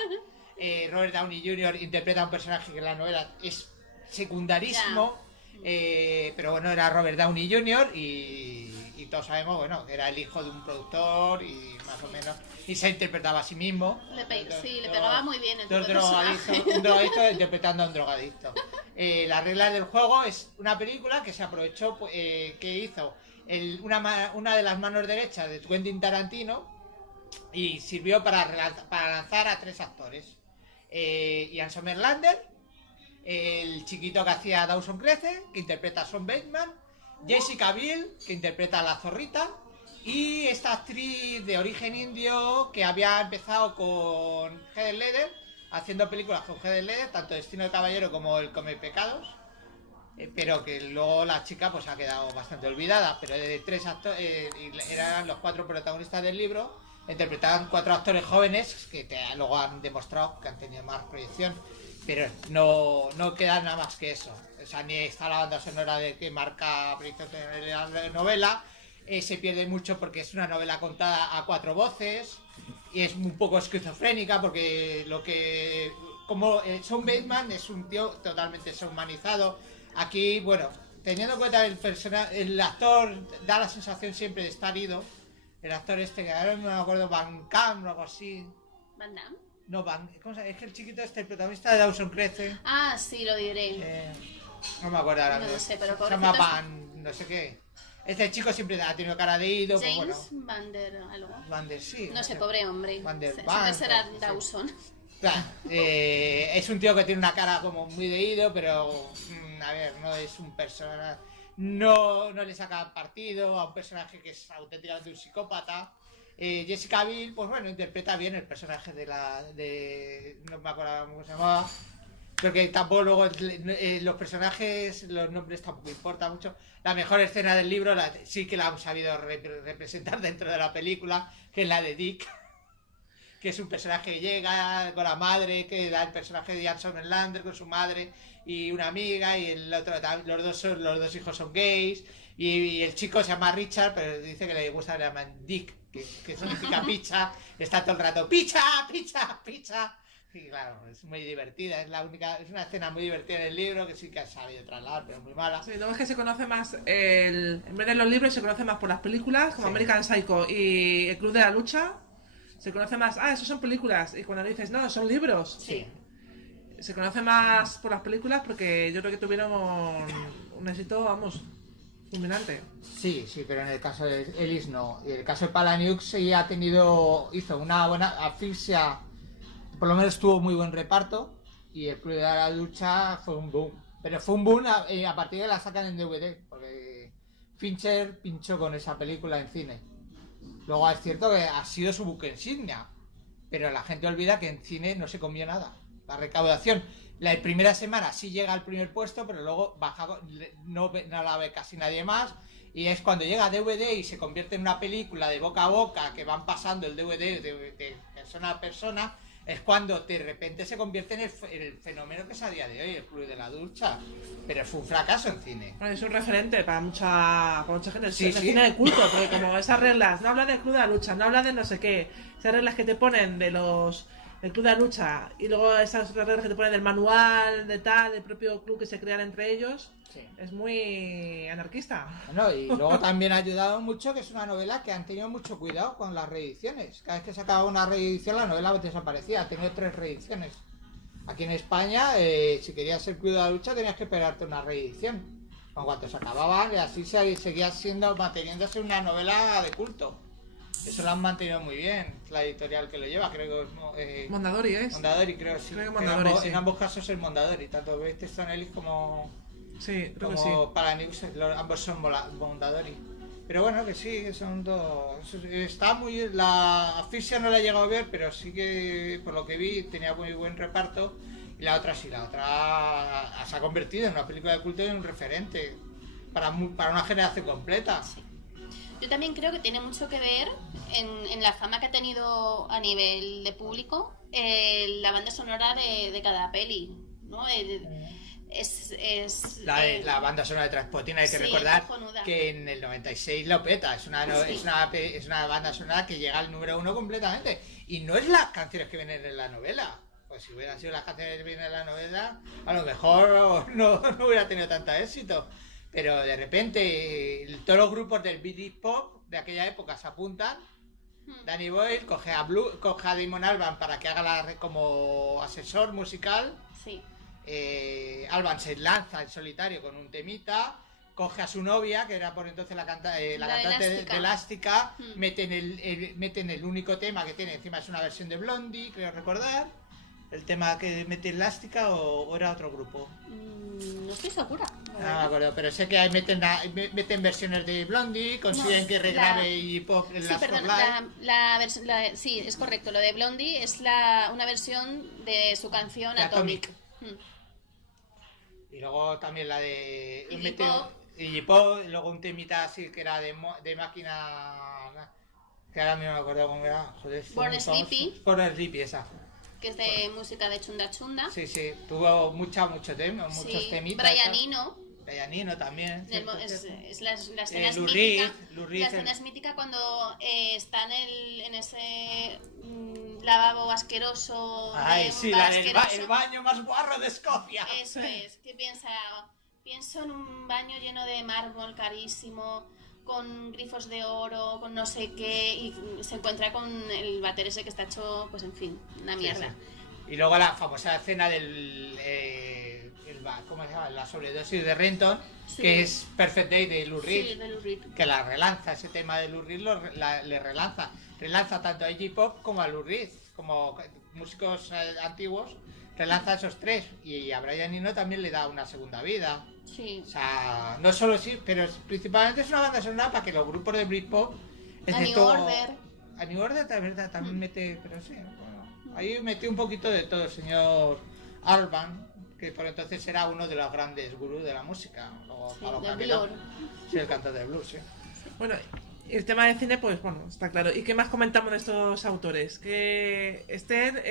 Robert Downey Jr. interpreta a un personaje que en la novela es secundarísimo, pero bueno, era Robert Downey Jr. y todos sabemos, bueno, que era el hijo de un productor y más o menos, y se interpretaba a sí mismo. Le pegaba muy bien el un drogadicto interpretando a un drogadicto. Las reglas del juego es una película que se aprovechó, que hizo una de las manos derechas de Quentin Tarantino y sirvió para lanzar a 3 actores. Ian Somerhalder, el chiquito que hacía Dawson Crece, que interpreta a Sean Bateman, Jessica Biel, que interpreta a la zorrita, y esta actriz de origen indio que había empezado con Heath Ledger, haciendo películas con Heath Ledger, tanto Destino de Caballero como El Come Pecados, pero que luego la chica pues ha quedado bastante olvidada, pero de 3 actores, eran los 4 protagonistas del libro, interpretaban 4 actores jóvenes que luego han demostrado que han tenido más proyección, pero no queda nada más que eso. O sea, ni está la banda sonora de que marca la novela, se pierde mucho porque es una novela contada a 4 voces y es un poco esquizofrénica porque como Sean Bateman es un tío totalmente deshumanizado. Aquí, bueno, teniendo en cuenta el actor da la sensación siempre de estar ido. El actor que ahora no me acuerdo, Van Damme o algo así. ¿Van Damme? No, ¿cómo se llama? Es que el chiquito el protagonista de Dawson Crece. Ah, sí, lo diré. No me acuerdo ahora. No lo sé, pero se llama Van, no sé qué. Este chico siempre ha tenido cara de ido. James pues bueno. Van Der algo. Van Der, sí. No sé, pobre hombre. Van Der Siempre Van, será sí. Dawson. Claro, es un tío que tiene una cara como muy de ido, pero a ver, no es un personaje. No le saca partido a un personaje que es auténticamente un psicópata. Jessica Biel, pues bueno, interpreta bien el personaje no me acuerdo cómo se llamaba, Porque tampoco luego los personajes, los nombres tampoco importan mucho. La mejor escena del libro sí que la han sabido representar dentro de la película, que es la de Dick, que es un personaje que llega con la madre, que da el personaje de Ian Somerhalder con su madre y una amiga, y el otro, los dos hijos son gays, y el chico se llama Richard, pero dice que le gusta, le llaman Dick, que significa pizza, está todo el rato, pizza, pizza, pizza. Y claro, es muy divertida, es una escena muy divertida en el libro, que sí que ha sabido trasladar, pero muy mala. Sí, luego es que se conoce más, en vez de los libros, se conoce más por las películas, como Sí. American Psycho y El Club de la Lucha. Se conoce más, esos son películas. Y cuando le dices, no, son libros. Sí. Se conoce más por las películas porque yo creo que tuvieron un éxito, vamos, fulminante. Sí, pero en el caso de Ellis no. Y en el caso de Palahniuk sí hizo una buena asfixia, por lo menos tuvo muy buen reparto, y el Club de la Lucha fue un boom. Pero fue un boom a partir de la sacan en DVD, porque Fincher pinchó con esa película en cine. Luego es cierto que ha sido su buque insignia, pero la gente olvida que en cine no se comió nada. La recaudación, la primera semana sí llega al primer puesto, pero luego baja, no la ve casi nadie más, y es cuando llega a DVD y se convierte en una película de boca a boca, que van pasando el DVD de persona a persona, es cuando de repente se convierte en el fenómeno que es a día de hoy, el Club de la Ducha. Pero fue un fracaso en cine. Bueno, es un referente para mucha gente. Sí, el sí. cine de culto, porque como esas reglas, no habla del Club de la Lucha, no habla de no sé qué, esas reglas que te ponen del Club de la Lucha, y luego esas reglas que te ponen del manual, de tal, del propio club que se crean entre ellos, Sí. es muy anarquista. Bueno, y luego también ha ayudado mucho que es una novela que han tenido mucho cuidado con las reediciones. Cada vez que sacaba una reedición, la novela desaparecía. Ha tenido 3 reediciones. Aquí en España, si querías el Club de la Lucha, tenías que esperarte una reedición. En cuanto se acababan, y así seguía manteniéndose una novela de culto. Eso lo han mantenido muy bien. Es la editorial que lo lleva, creo que Mondadori es. Mondadori, creo, sí. Creo que Mondadori, sí. En ambos casos es Mondadori, tanto Stone Ellis como Sí, creo que sí. Palahniuk, ambos son Mondadori. Pero bueno, que sí, que son dos. Está muy. La asfixia no la he llegado a ver, pero sí que por lo que vi tenía muy buen reparto. Y la otra sí, la otra se ha convertido en una película de culto y en un referente para una generación completa. Sí. Yo también creo que tiene mucho que ver en la fama que ha tenido a nivel de público la banda sonora de cada peli, ¿no? La banda sonora de Trainspotting, hay que sí, recordar cojonuda. que en el 96 lo peta. Es una banda sonora que llega al número 1 completamente. Y no es las canciones que vienen en la novela. Pues si hubieran sido las canciones que vienen en la novela, a lo mejor no hubiera tenido tanto éxito. Pero de repente todos los grupos del Britpop de aquella época se apuntan. Danny Boyle coge a Damon Albarn para que haga como asesor musical. Sí. Albarn se lanza en solitario con un temita, coge a su novia, que era por entonces la cantante de Elástica, meten el único tema que tiene, encima es una versión de Blondie, creo recordar, el tema que mete Elástica o era otro grupo. No estoy segura. No me acuerdo, pero sé que meten versiones de Blondie, consiguen que regrabe y pop en Sí, las perdón, sí, es correcto. Lo de Blondie es una versión de su canción De Atomic. Y luego también la de Iggy Pop, y luego un temita así que era de máquina, que ahora mismo no me acuerdo cómo era. Joder, Born Sleepy. Born Sleepy, esa. Que es de música de Chunda Chunda. Sí, tuvo muchos temitas. Brian Eno también. Es la escena es Lou mítica. Reed, La escena es mítica cuando está en ese lavabo asqueroso. Ay, sí, el baño más guarro de Escocia. Eso es, que pienso en un baño lleno de mármol carísimo, con grifos de oro, con no sé qué, y se encuentra con el váter ese que está hecho, pues en fin, una mierda. Sí. Y luego la famosa escena del ¿cómo se llama? La sobredosis de Renton, sí, que es Perfect Day de Lou Reed, sí, de Lou Reed, que la relanza, ese tema de Lou Reed le relanza tanto a Iggy Pop como a Lou Reed, como músicos antiguos, relanza esos tres, y a Brian Eno también le da una segunda vida. Sí. O sea, no solo sí, pero principalmente es una banda sonora para que los grupos de Britpop, A New Order también mete, pero sí, bueno, ahí metió un poquito de todo el señor Albarn, que por entonces era uno de los grandes gurús de la música. Luego, Sí, Pablo del Camilo, blues. sí, el cantante de blues, sí. Bueno, y el tema de cine, pues bueno, está claro. ¿Y qué más comentamos de estos autores? Que Esther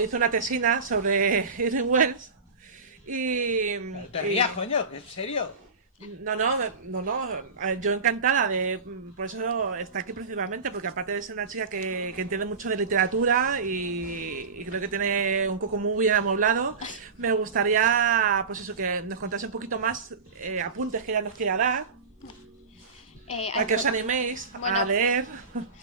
hizo una tesina sobre Irving Wells y... No te rías, coño, ¿en serio? No, yo encantada por eso está aquí principalmente, porque aparte de ser una chica que entiende mucho de literatura y creo que tiene un coco muy bien amoblado, me gustaría, pues eso, que nos contase un poquito más apuntes que ella nos quiera dar, para que os animéis a leer.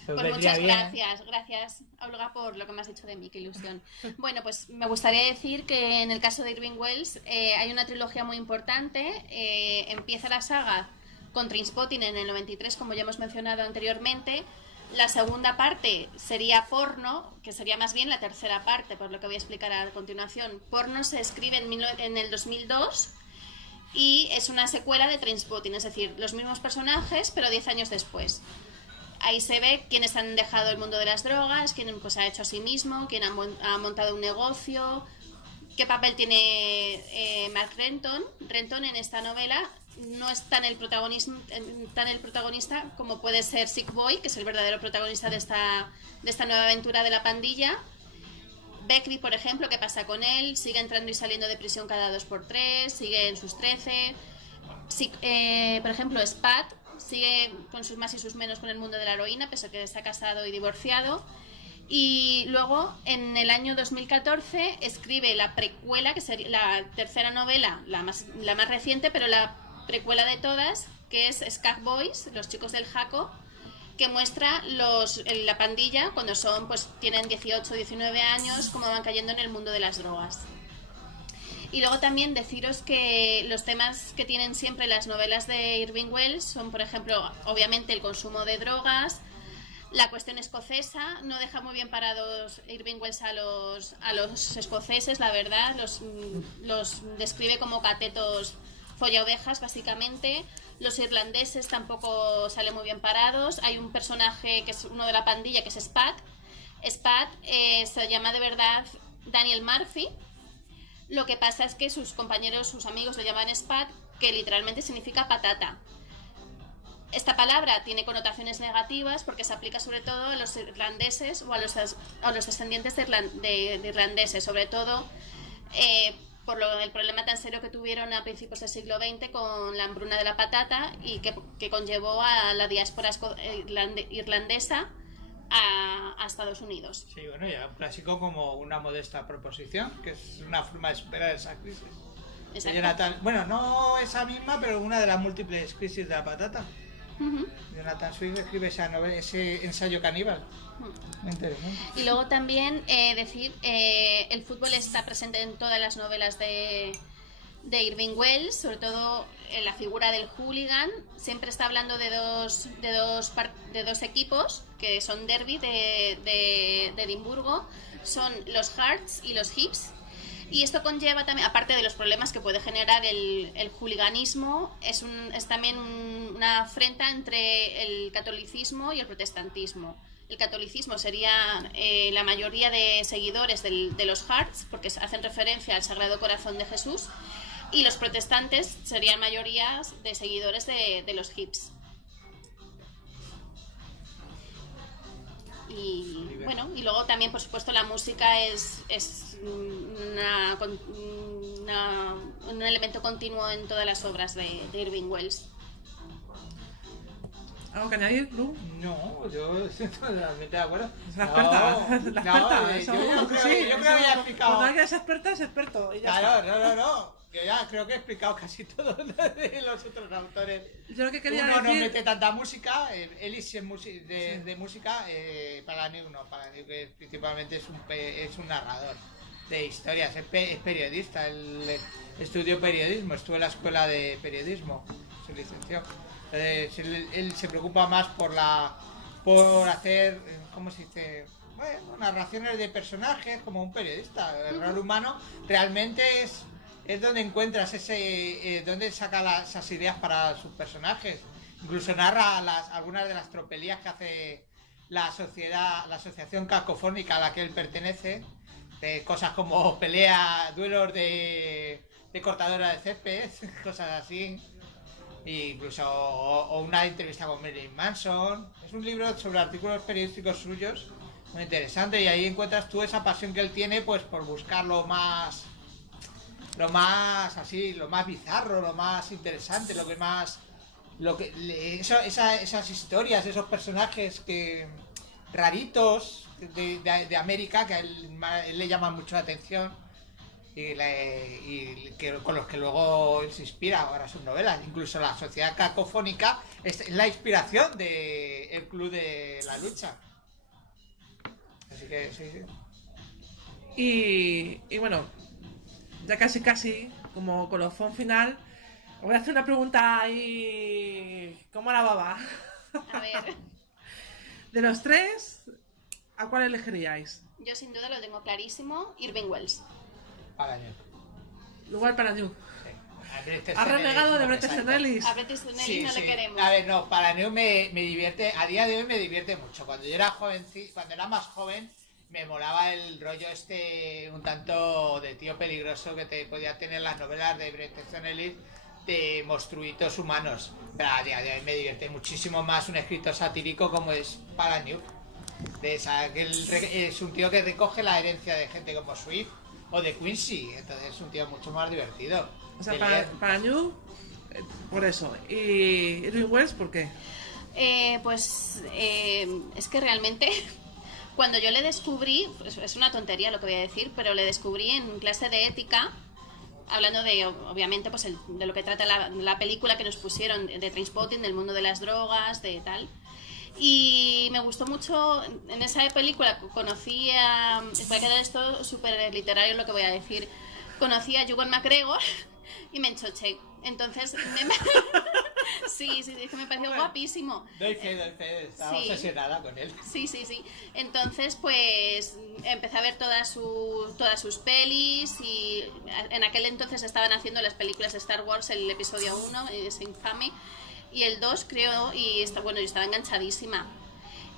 Pues muchas gracias Olga por lo que me has dicho de mí, qué ilusión. Bueno, pues me gustaría decir que en el caso de Irving Wells hay una trilogía muy importante. Empieza la saga con Trainspotting en el 93, como ya hemos mencionado anteriormente. La segunda parte sería Porno, que sería más bien la tercera parte, por lo que voy a explicar a continuación. Porno se escribe en el 2002 y es una secuela de Trainspotting, es decir, los mismos personajes pero 10 años después. Ahí se ve quiénes han dejado el mundo de las drogas, quién pues ha hecho a sí mismo, quién ha montado un negocio, qué papel tiene Mark Renton. Renton en esta novela no es tan el protagonista como puede ser Sick Boy, que es el verdadero protagonista de esta nueva aventura de la pandilla. Beckley, por ejemplo, ¿qué pasa con él? Sigue entrando y saliendo de prisión cada 2x3, sigue en sus 13. Por ejemplo, Spad sigue con sus más y sus menos con el mundo de la heroína, pese a que está casado y divorciado. Y luego, en el año 2014, escribe la precuela, que sería la tercera novela, la más reciente, pero la precuela de todas, que es Skag Boys, los chicos del Jaco, que muestra la pandilla cuando tienen 18 o 19 años, cómo van cayendo en el mundo de las drogas. Y luego también deciros que los temas que tienen siempre las novelas de Irving Wells son, por ejemplo, obviamente el consumo de drogas, la cuestión escocesa. No deja muy bien parados Irving Wells a los escoceses, la verdad. Los describe como catetos follaovejas, básicamente. Los irlandeses tampoco salen muy bien parados. Hay un personaje que es uno de la pandilla, que es Spad. Spad se llama de verdad Daniel Murphy. Lo que pasa es que sus compañeros, sus amigos le llaman Spad, que literalmente significa patata. Esta palabra tiene connotaciones negativas porque se aplica sobre todo a los irlandeses o a los descendientes de irlandeses, sobre todo por el problema tan serio que tuvieron a principios del siglo XX con la hambruna de la patata y que conllevó a la diáspora irlandesa a Estados Unidos. Sí, bueno, ya un clásico como una modesta proposición, que es una forma de superar esa crisis. Jonathan, bueno, no esa misma, pero una de las múltiples crisis de la patata. Jonathan Swift escribe ese ensayo caníbal. Y luego también decir, el fútbol está presente en todas las novelas de Irving Wells, sobre todo en la figura del hooligan. Siempre está hablando de dos equipos que son derby de Edimburgo, son los Hearts y los Hibs. Y esto conlleva también, aparte de los problemas que puede generar el hooliganismo, es también una afrenta entre el catolicismo y el protestantismo. El catolicismo sería la mayoría de seguidores de los Hearts, porque hacen referencia al Sagrado Corazón de Jesús, y los protestantes serían mayorías de seguidores de los Hibs. Y bueno, y luego también, por supuesto, la música es un elemento continuo en todas las obras de Irving Wells. ¿Algo que añadir, Lu? No, yo estoy totalmente de acuerdo. Es la experta, Yo creo que ya he explicado. Cuando alguien es experta, es experto. Y ya Claro, no. Que ya creo que he explicado casi todo de los otros autores. Yo lo que quería Uno decir... no mete tanta música, Ellis de música, para New no, para New que principalmente es un narrador de historias, es periodista, él estudió periodismo, estuvo en la escuela de periodismo, se licenció. Él se preocupa más por hacer, ¿cómo se dice? Bueno, narraciones de personajes como un periodista. El rol humano realmente es donde encuentras donde saca esas ideas para sus personajes. Incluso narra algunas de las tropelías que hace la asociación cacofónica a la que él pertenece, de cosas como pelea, duelos de cortadora de césped, cosas así. E incluso o una entrevista con Marilyn Manson. Es un libro sobre artículos periodísticos suyos muy interesante, y ahí encuentras tú esa pasión que él tiene pues por buscar lo más así, lo más bizarro, lo más interesante, esas historias, esos personajes que raritos de América que a él le llaman mucho la atención y con los que luego él se inspira para sus novelas. Incluso La Sociedad Cacofónica es la inspiración de El Club de la Lucha. Así que sí. Y bueno, ya casi como colofón final, os voy a hacer una pregunta ahí como la baba. A ver, De los tres, ¿a cuál elegiríais? yo sin duda lo tengo clarísimo, Irving Welsh. Para mí. Lugar para New. Sí. ¿Has renegado de Bret Easton Ellis? A Bret Easton Ellis no le queremos. A ver, no, para New me divierte, a día de hoy me divierte mucho. Cuando yo era cuando era más joven, me molaba el rollo un tanto de tío peligroso que te podía tener las novelas de Bret Easton Ellis, de monstruitos humanos. Pero a día de hoy me divierte muchísimo más un escritor satírico como es Palahniuk. Es un tío que recoge la herencia de gente como Swift o de Quincy, entonces es un tío mucho más divertido. O sea, para New, por eso. ¿Y Irving Welsh por qué? Es que realmente cuando yo le descubrí, es una tontería lo que voy a decir, pero le descubrí en clase de ética, hablando de, obviamente, pues de lo que trata la película que nos pusieron de Trainspotting, del mundo de las drogas, de tal. Y me gustó mucho, en esa película conocí a... Va a quedar esto súper literario lo que voy a decir. Conocí a Ewan McGregor y me enchoché. Entonces, sí, es que me pareció guapísimo. Doy fe, estaba obsesionada con él. Sí. Entonces, pues, empecé a ver todas sus pelis, y en aquel entonces estaban haciendo las películas de Star Wars, el episodio 1, es infame, y el 2 creo, y yo estaba enganchadísima.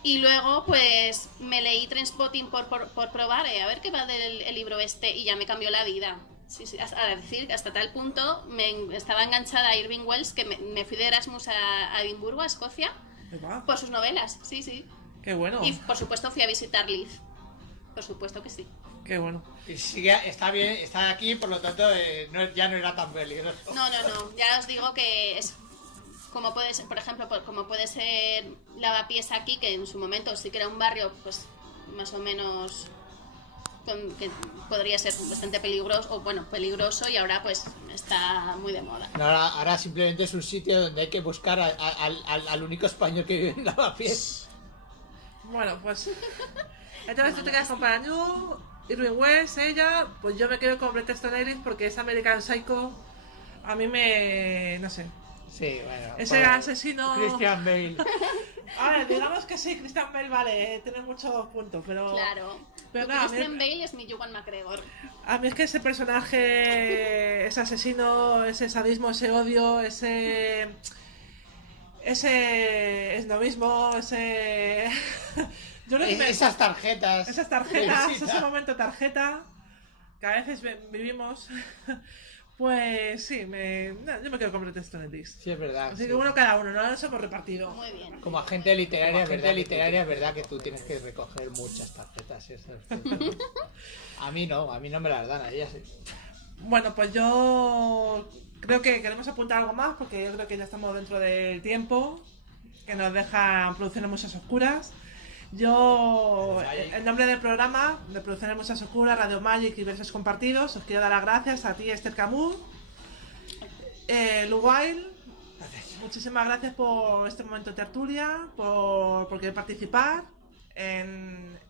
Y luego pues me leí Trainspotting por probar, a ver qué va del libro este, y ya me cambió la vida. Sí, hasta tal punto estaba enganchada a Irving Welsh que me fui de Erasmus a Edimburgo, a Escocia, por sus novelas, sí. Qué bueno. Y por supuesto fui a visitar Leith, por supuesto que sí. Qué bueno. Y sigue, está bien, está aquí, por lo tanto ya no era tan peligroso. No, ya os digo que es... Como puede ser, por ejemplo, como puede ser Lavapiés aquí, que en su momento sí que era un barrio pues más o menos que podría ser bastante peligroso, y ahora pues está muy de moda. Ahora simplemente es un sitio donde hay que buscar al único español que vive en Lavapiés. Bueno, pues entonces tú te quedas con Palahniuk, Irving Welsh, ella, pues yo me quedo con Bret Easton Ellis porque es American Psycho, a mí no sé. Sí, bueno. Ese asesino... Christian Bale. A ver, digamos que sí, Christian Bale vale, tiene muchos puntos, pero... Claro. Pero no, Christian Bale es mi Ewan McGregor. A mí es que ese personaje, ese asesino, ese sadismo, ese odio, ese esnovismo, esas tarjetas, ese momento tarjeta que a veces vivimos. Pues sí, yo me quedo con Bret Easton Ellis. Sí, es verdad. Así que uno cada uno, no nos hemos repartido. Muy bien. Como agente literaria, es verdad que tú tienes que recoger muchas tarjetas. Eso es a mí no me las dan, a ellas sí. Bueno, pues yo creo que queremos apuntar algo más, porque yo creo que ya estamos dentro del tiempo que nos dejan Producciones Musas Oscuras. Yo, en nombre del programa de Producciones Musas Oscuras, Radio Magic y Versos Compartidos, os quiero dar las gracias a ti, Esther Camus, Luwail. Muchísimas gracias por este momento de tertulia, por querer participar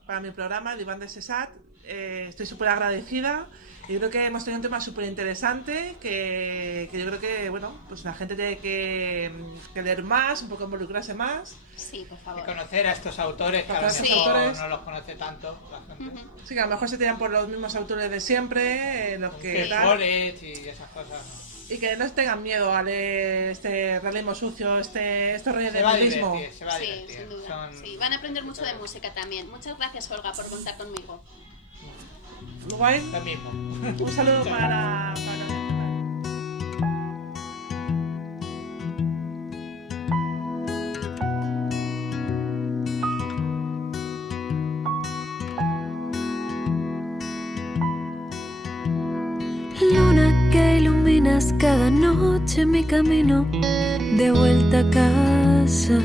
para mi programa, el Diván de Sesat. Estoy súper agradecida y creo que hemos tenido un tema súper interesante que yo creo que, bueno, pues la gente tiene que leer más, un poco involucrarse más. Sí, por favor. Y conocer a estos autores que a lo mejor no los conoce tanto la gente. Sí, que a lo mejor se tiran por los mismos autores de siempre, los que tal, y esas cosas, ¿no? Y que no tengan miedo a leer este realismo sucio, estos reyes del realismo. Se va a divertir. Sí, sin duda. Sí, van a aprender mucho de música también. Muchas gracias, Olga, por contar conmigo. guay. Lo mismo. Un saludo para Luna que iluminas cada noche mi camino de vuelta a casa.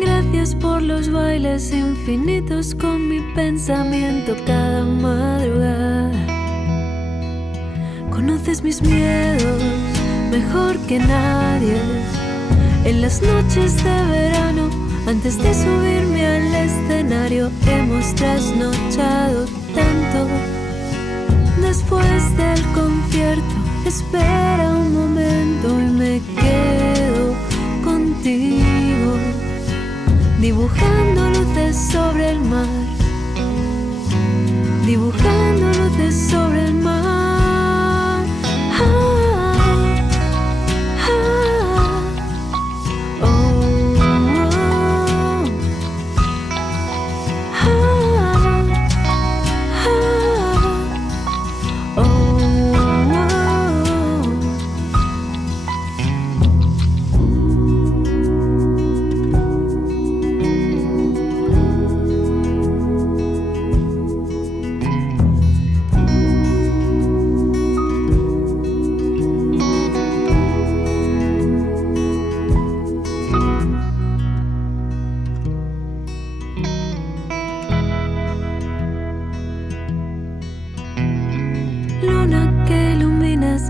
Gracias por los bailes infinitos con mi pensamiento cada madrugada. Conoces mis miedos mejor que nadie. En las noches de verano, antes de subirme al escenario, hemos trasnochado tanto. Después del concierto, espera un momento y me quedo contigo, dibujando luces sobre el mar, dibujando luces sobre el mar.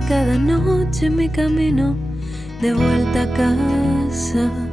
Cada noche mi camino de vuelta a casa.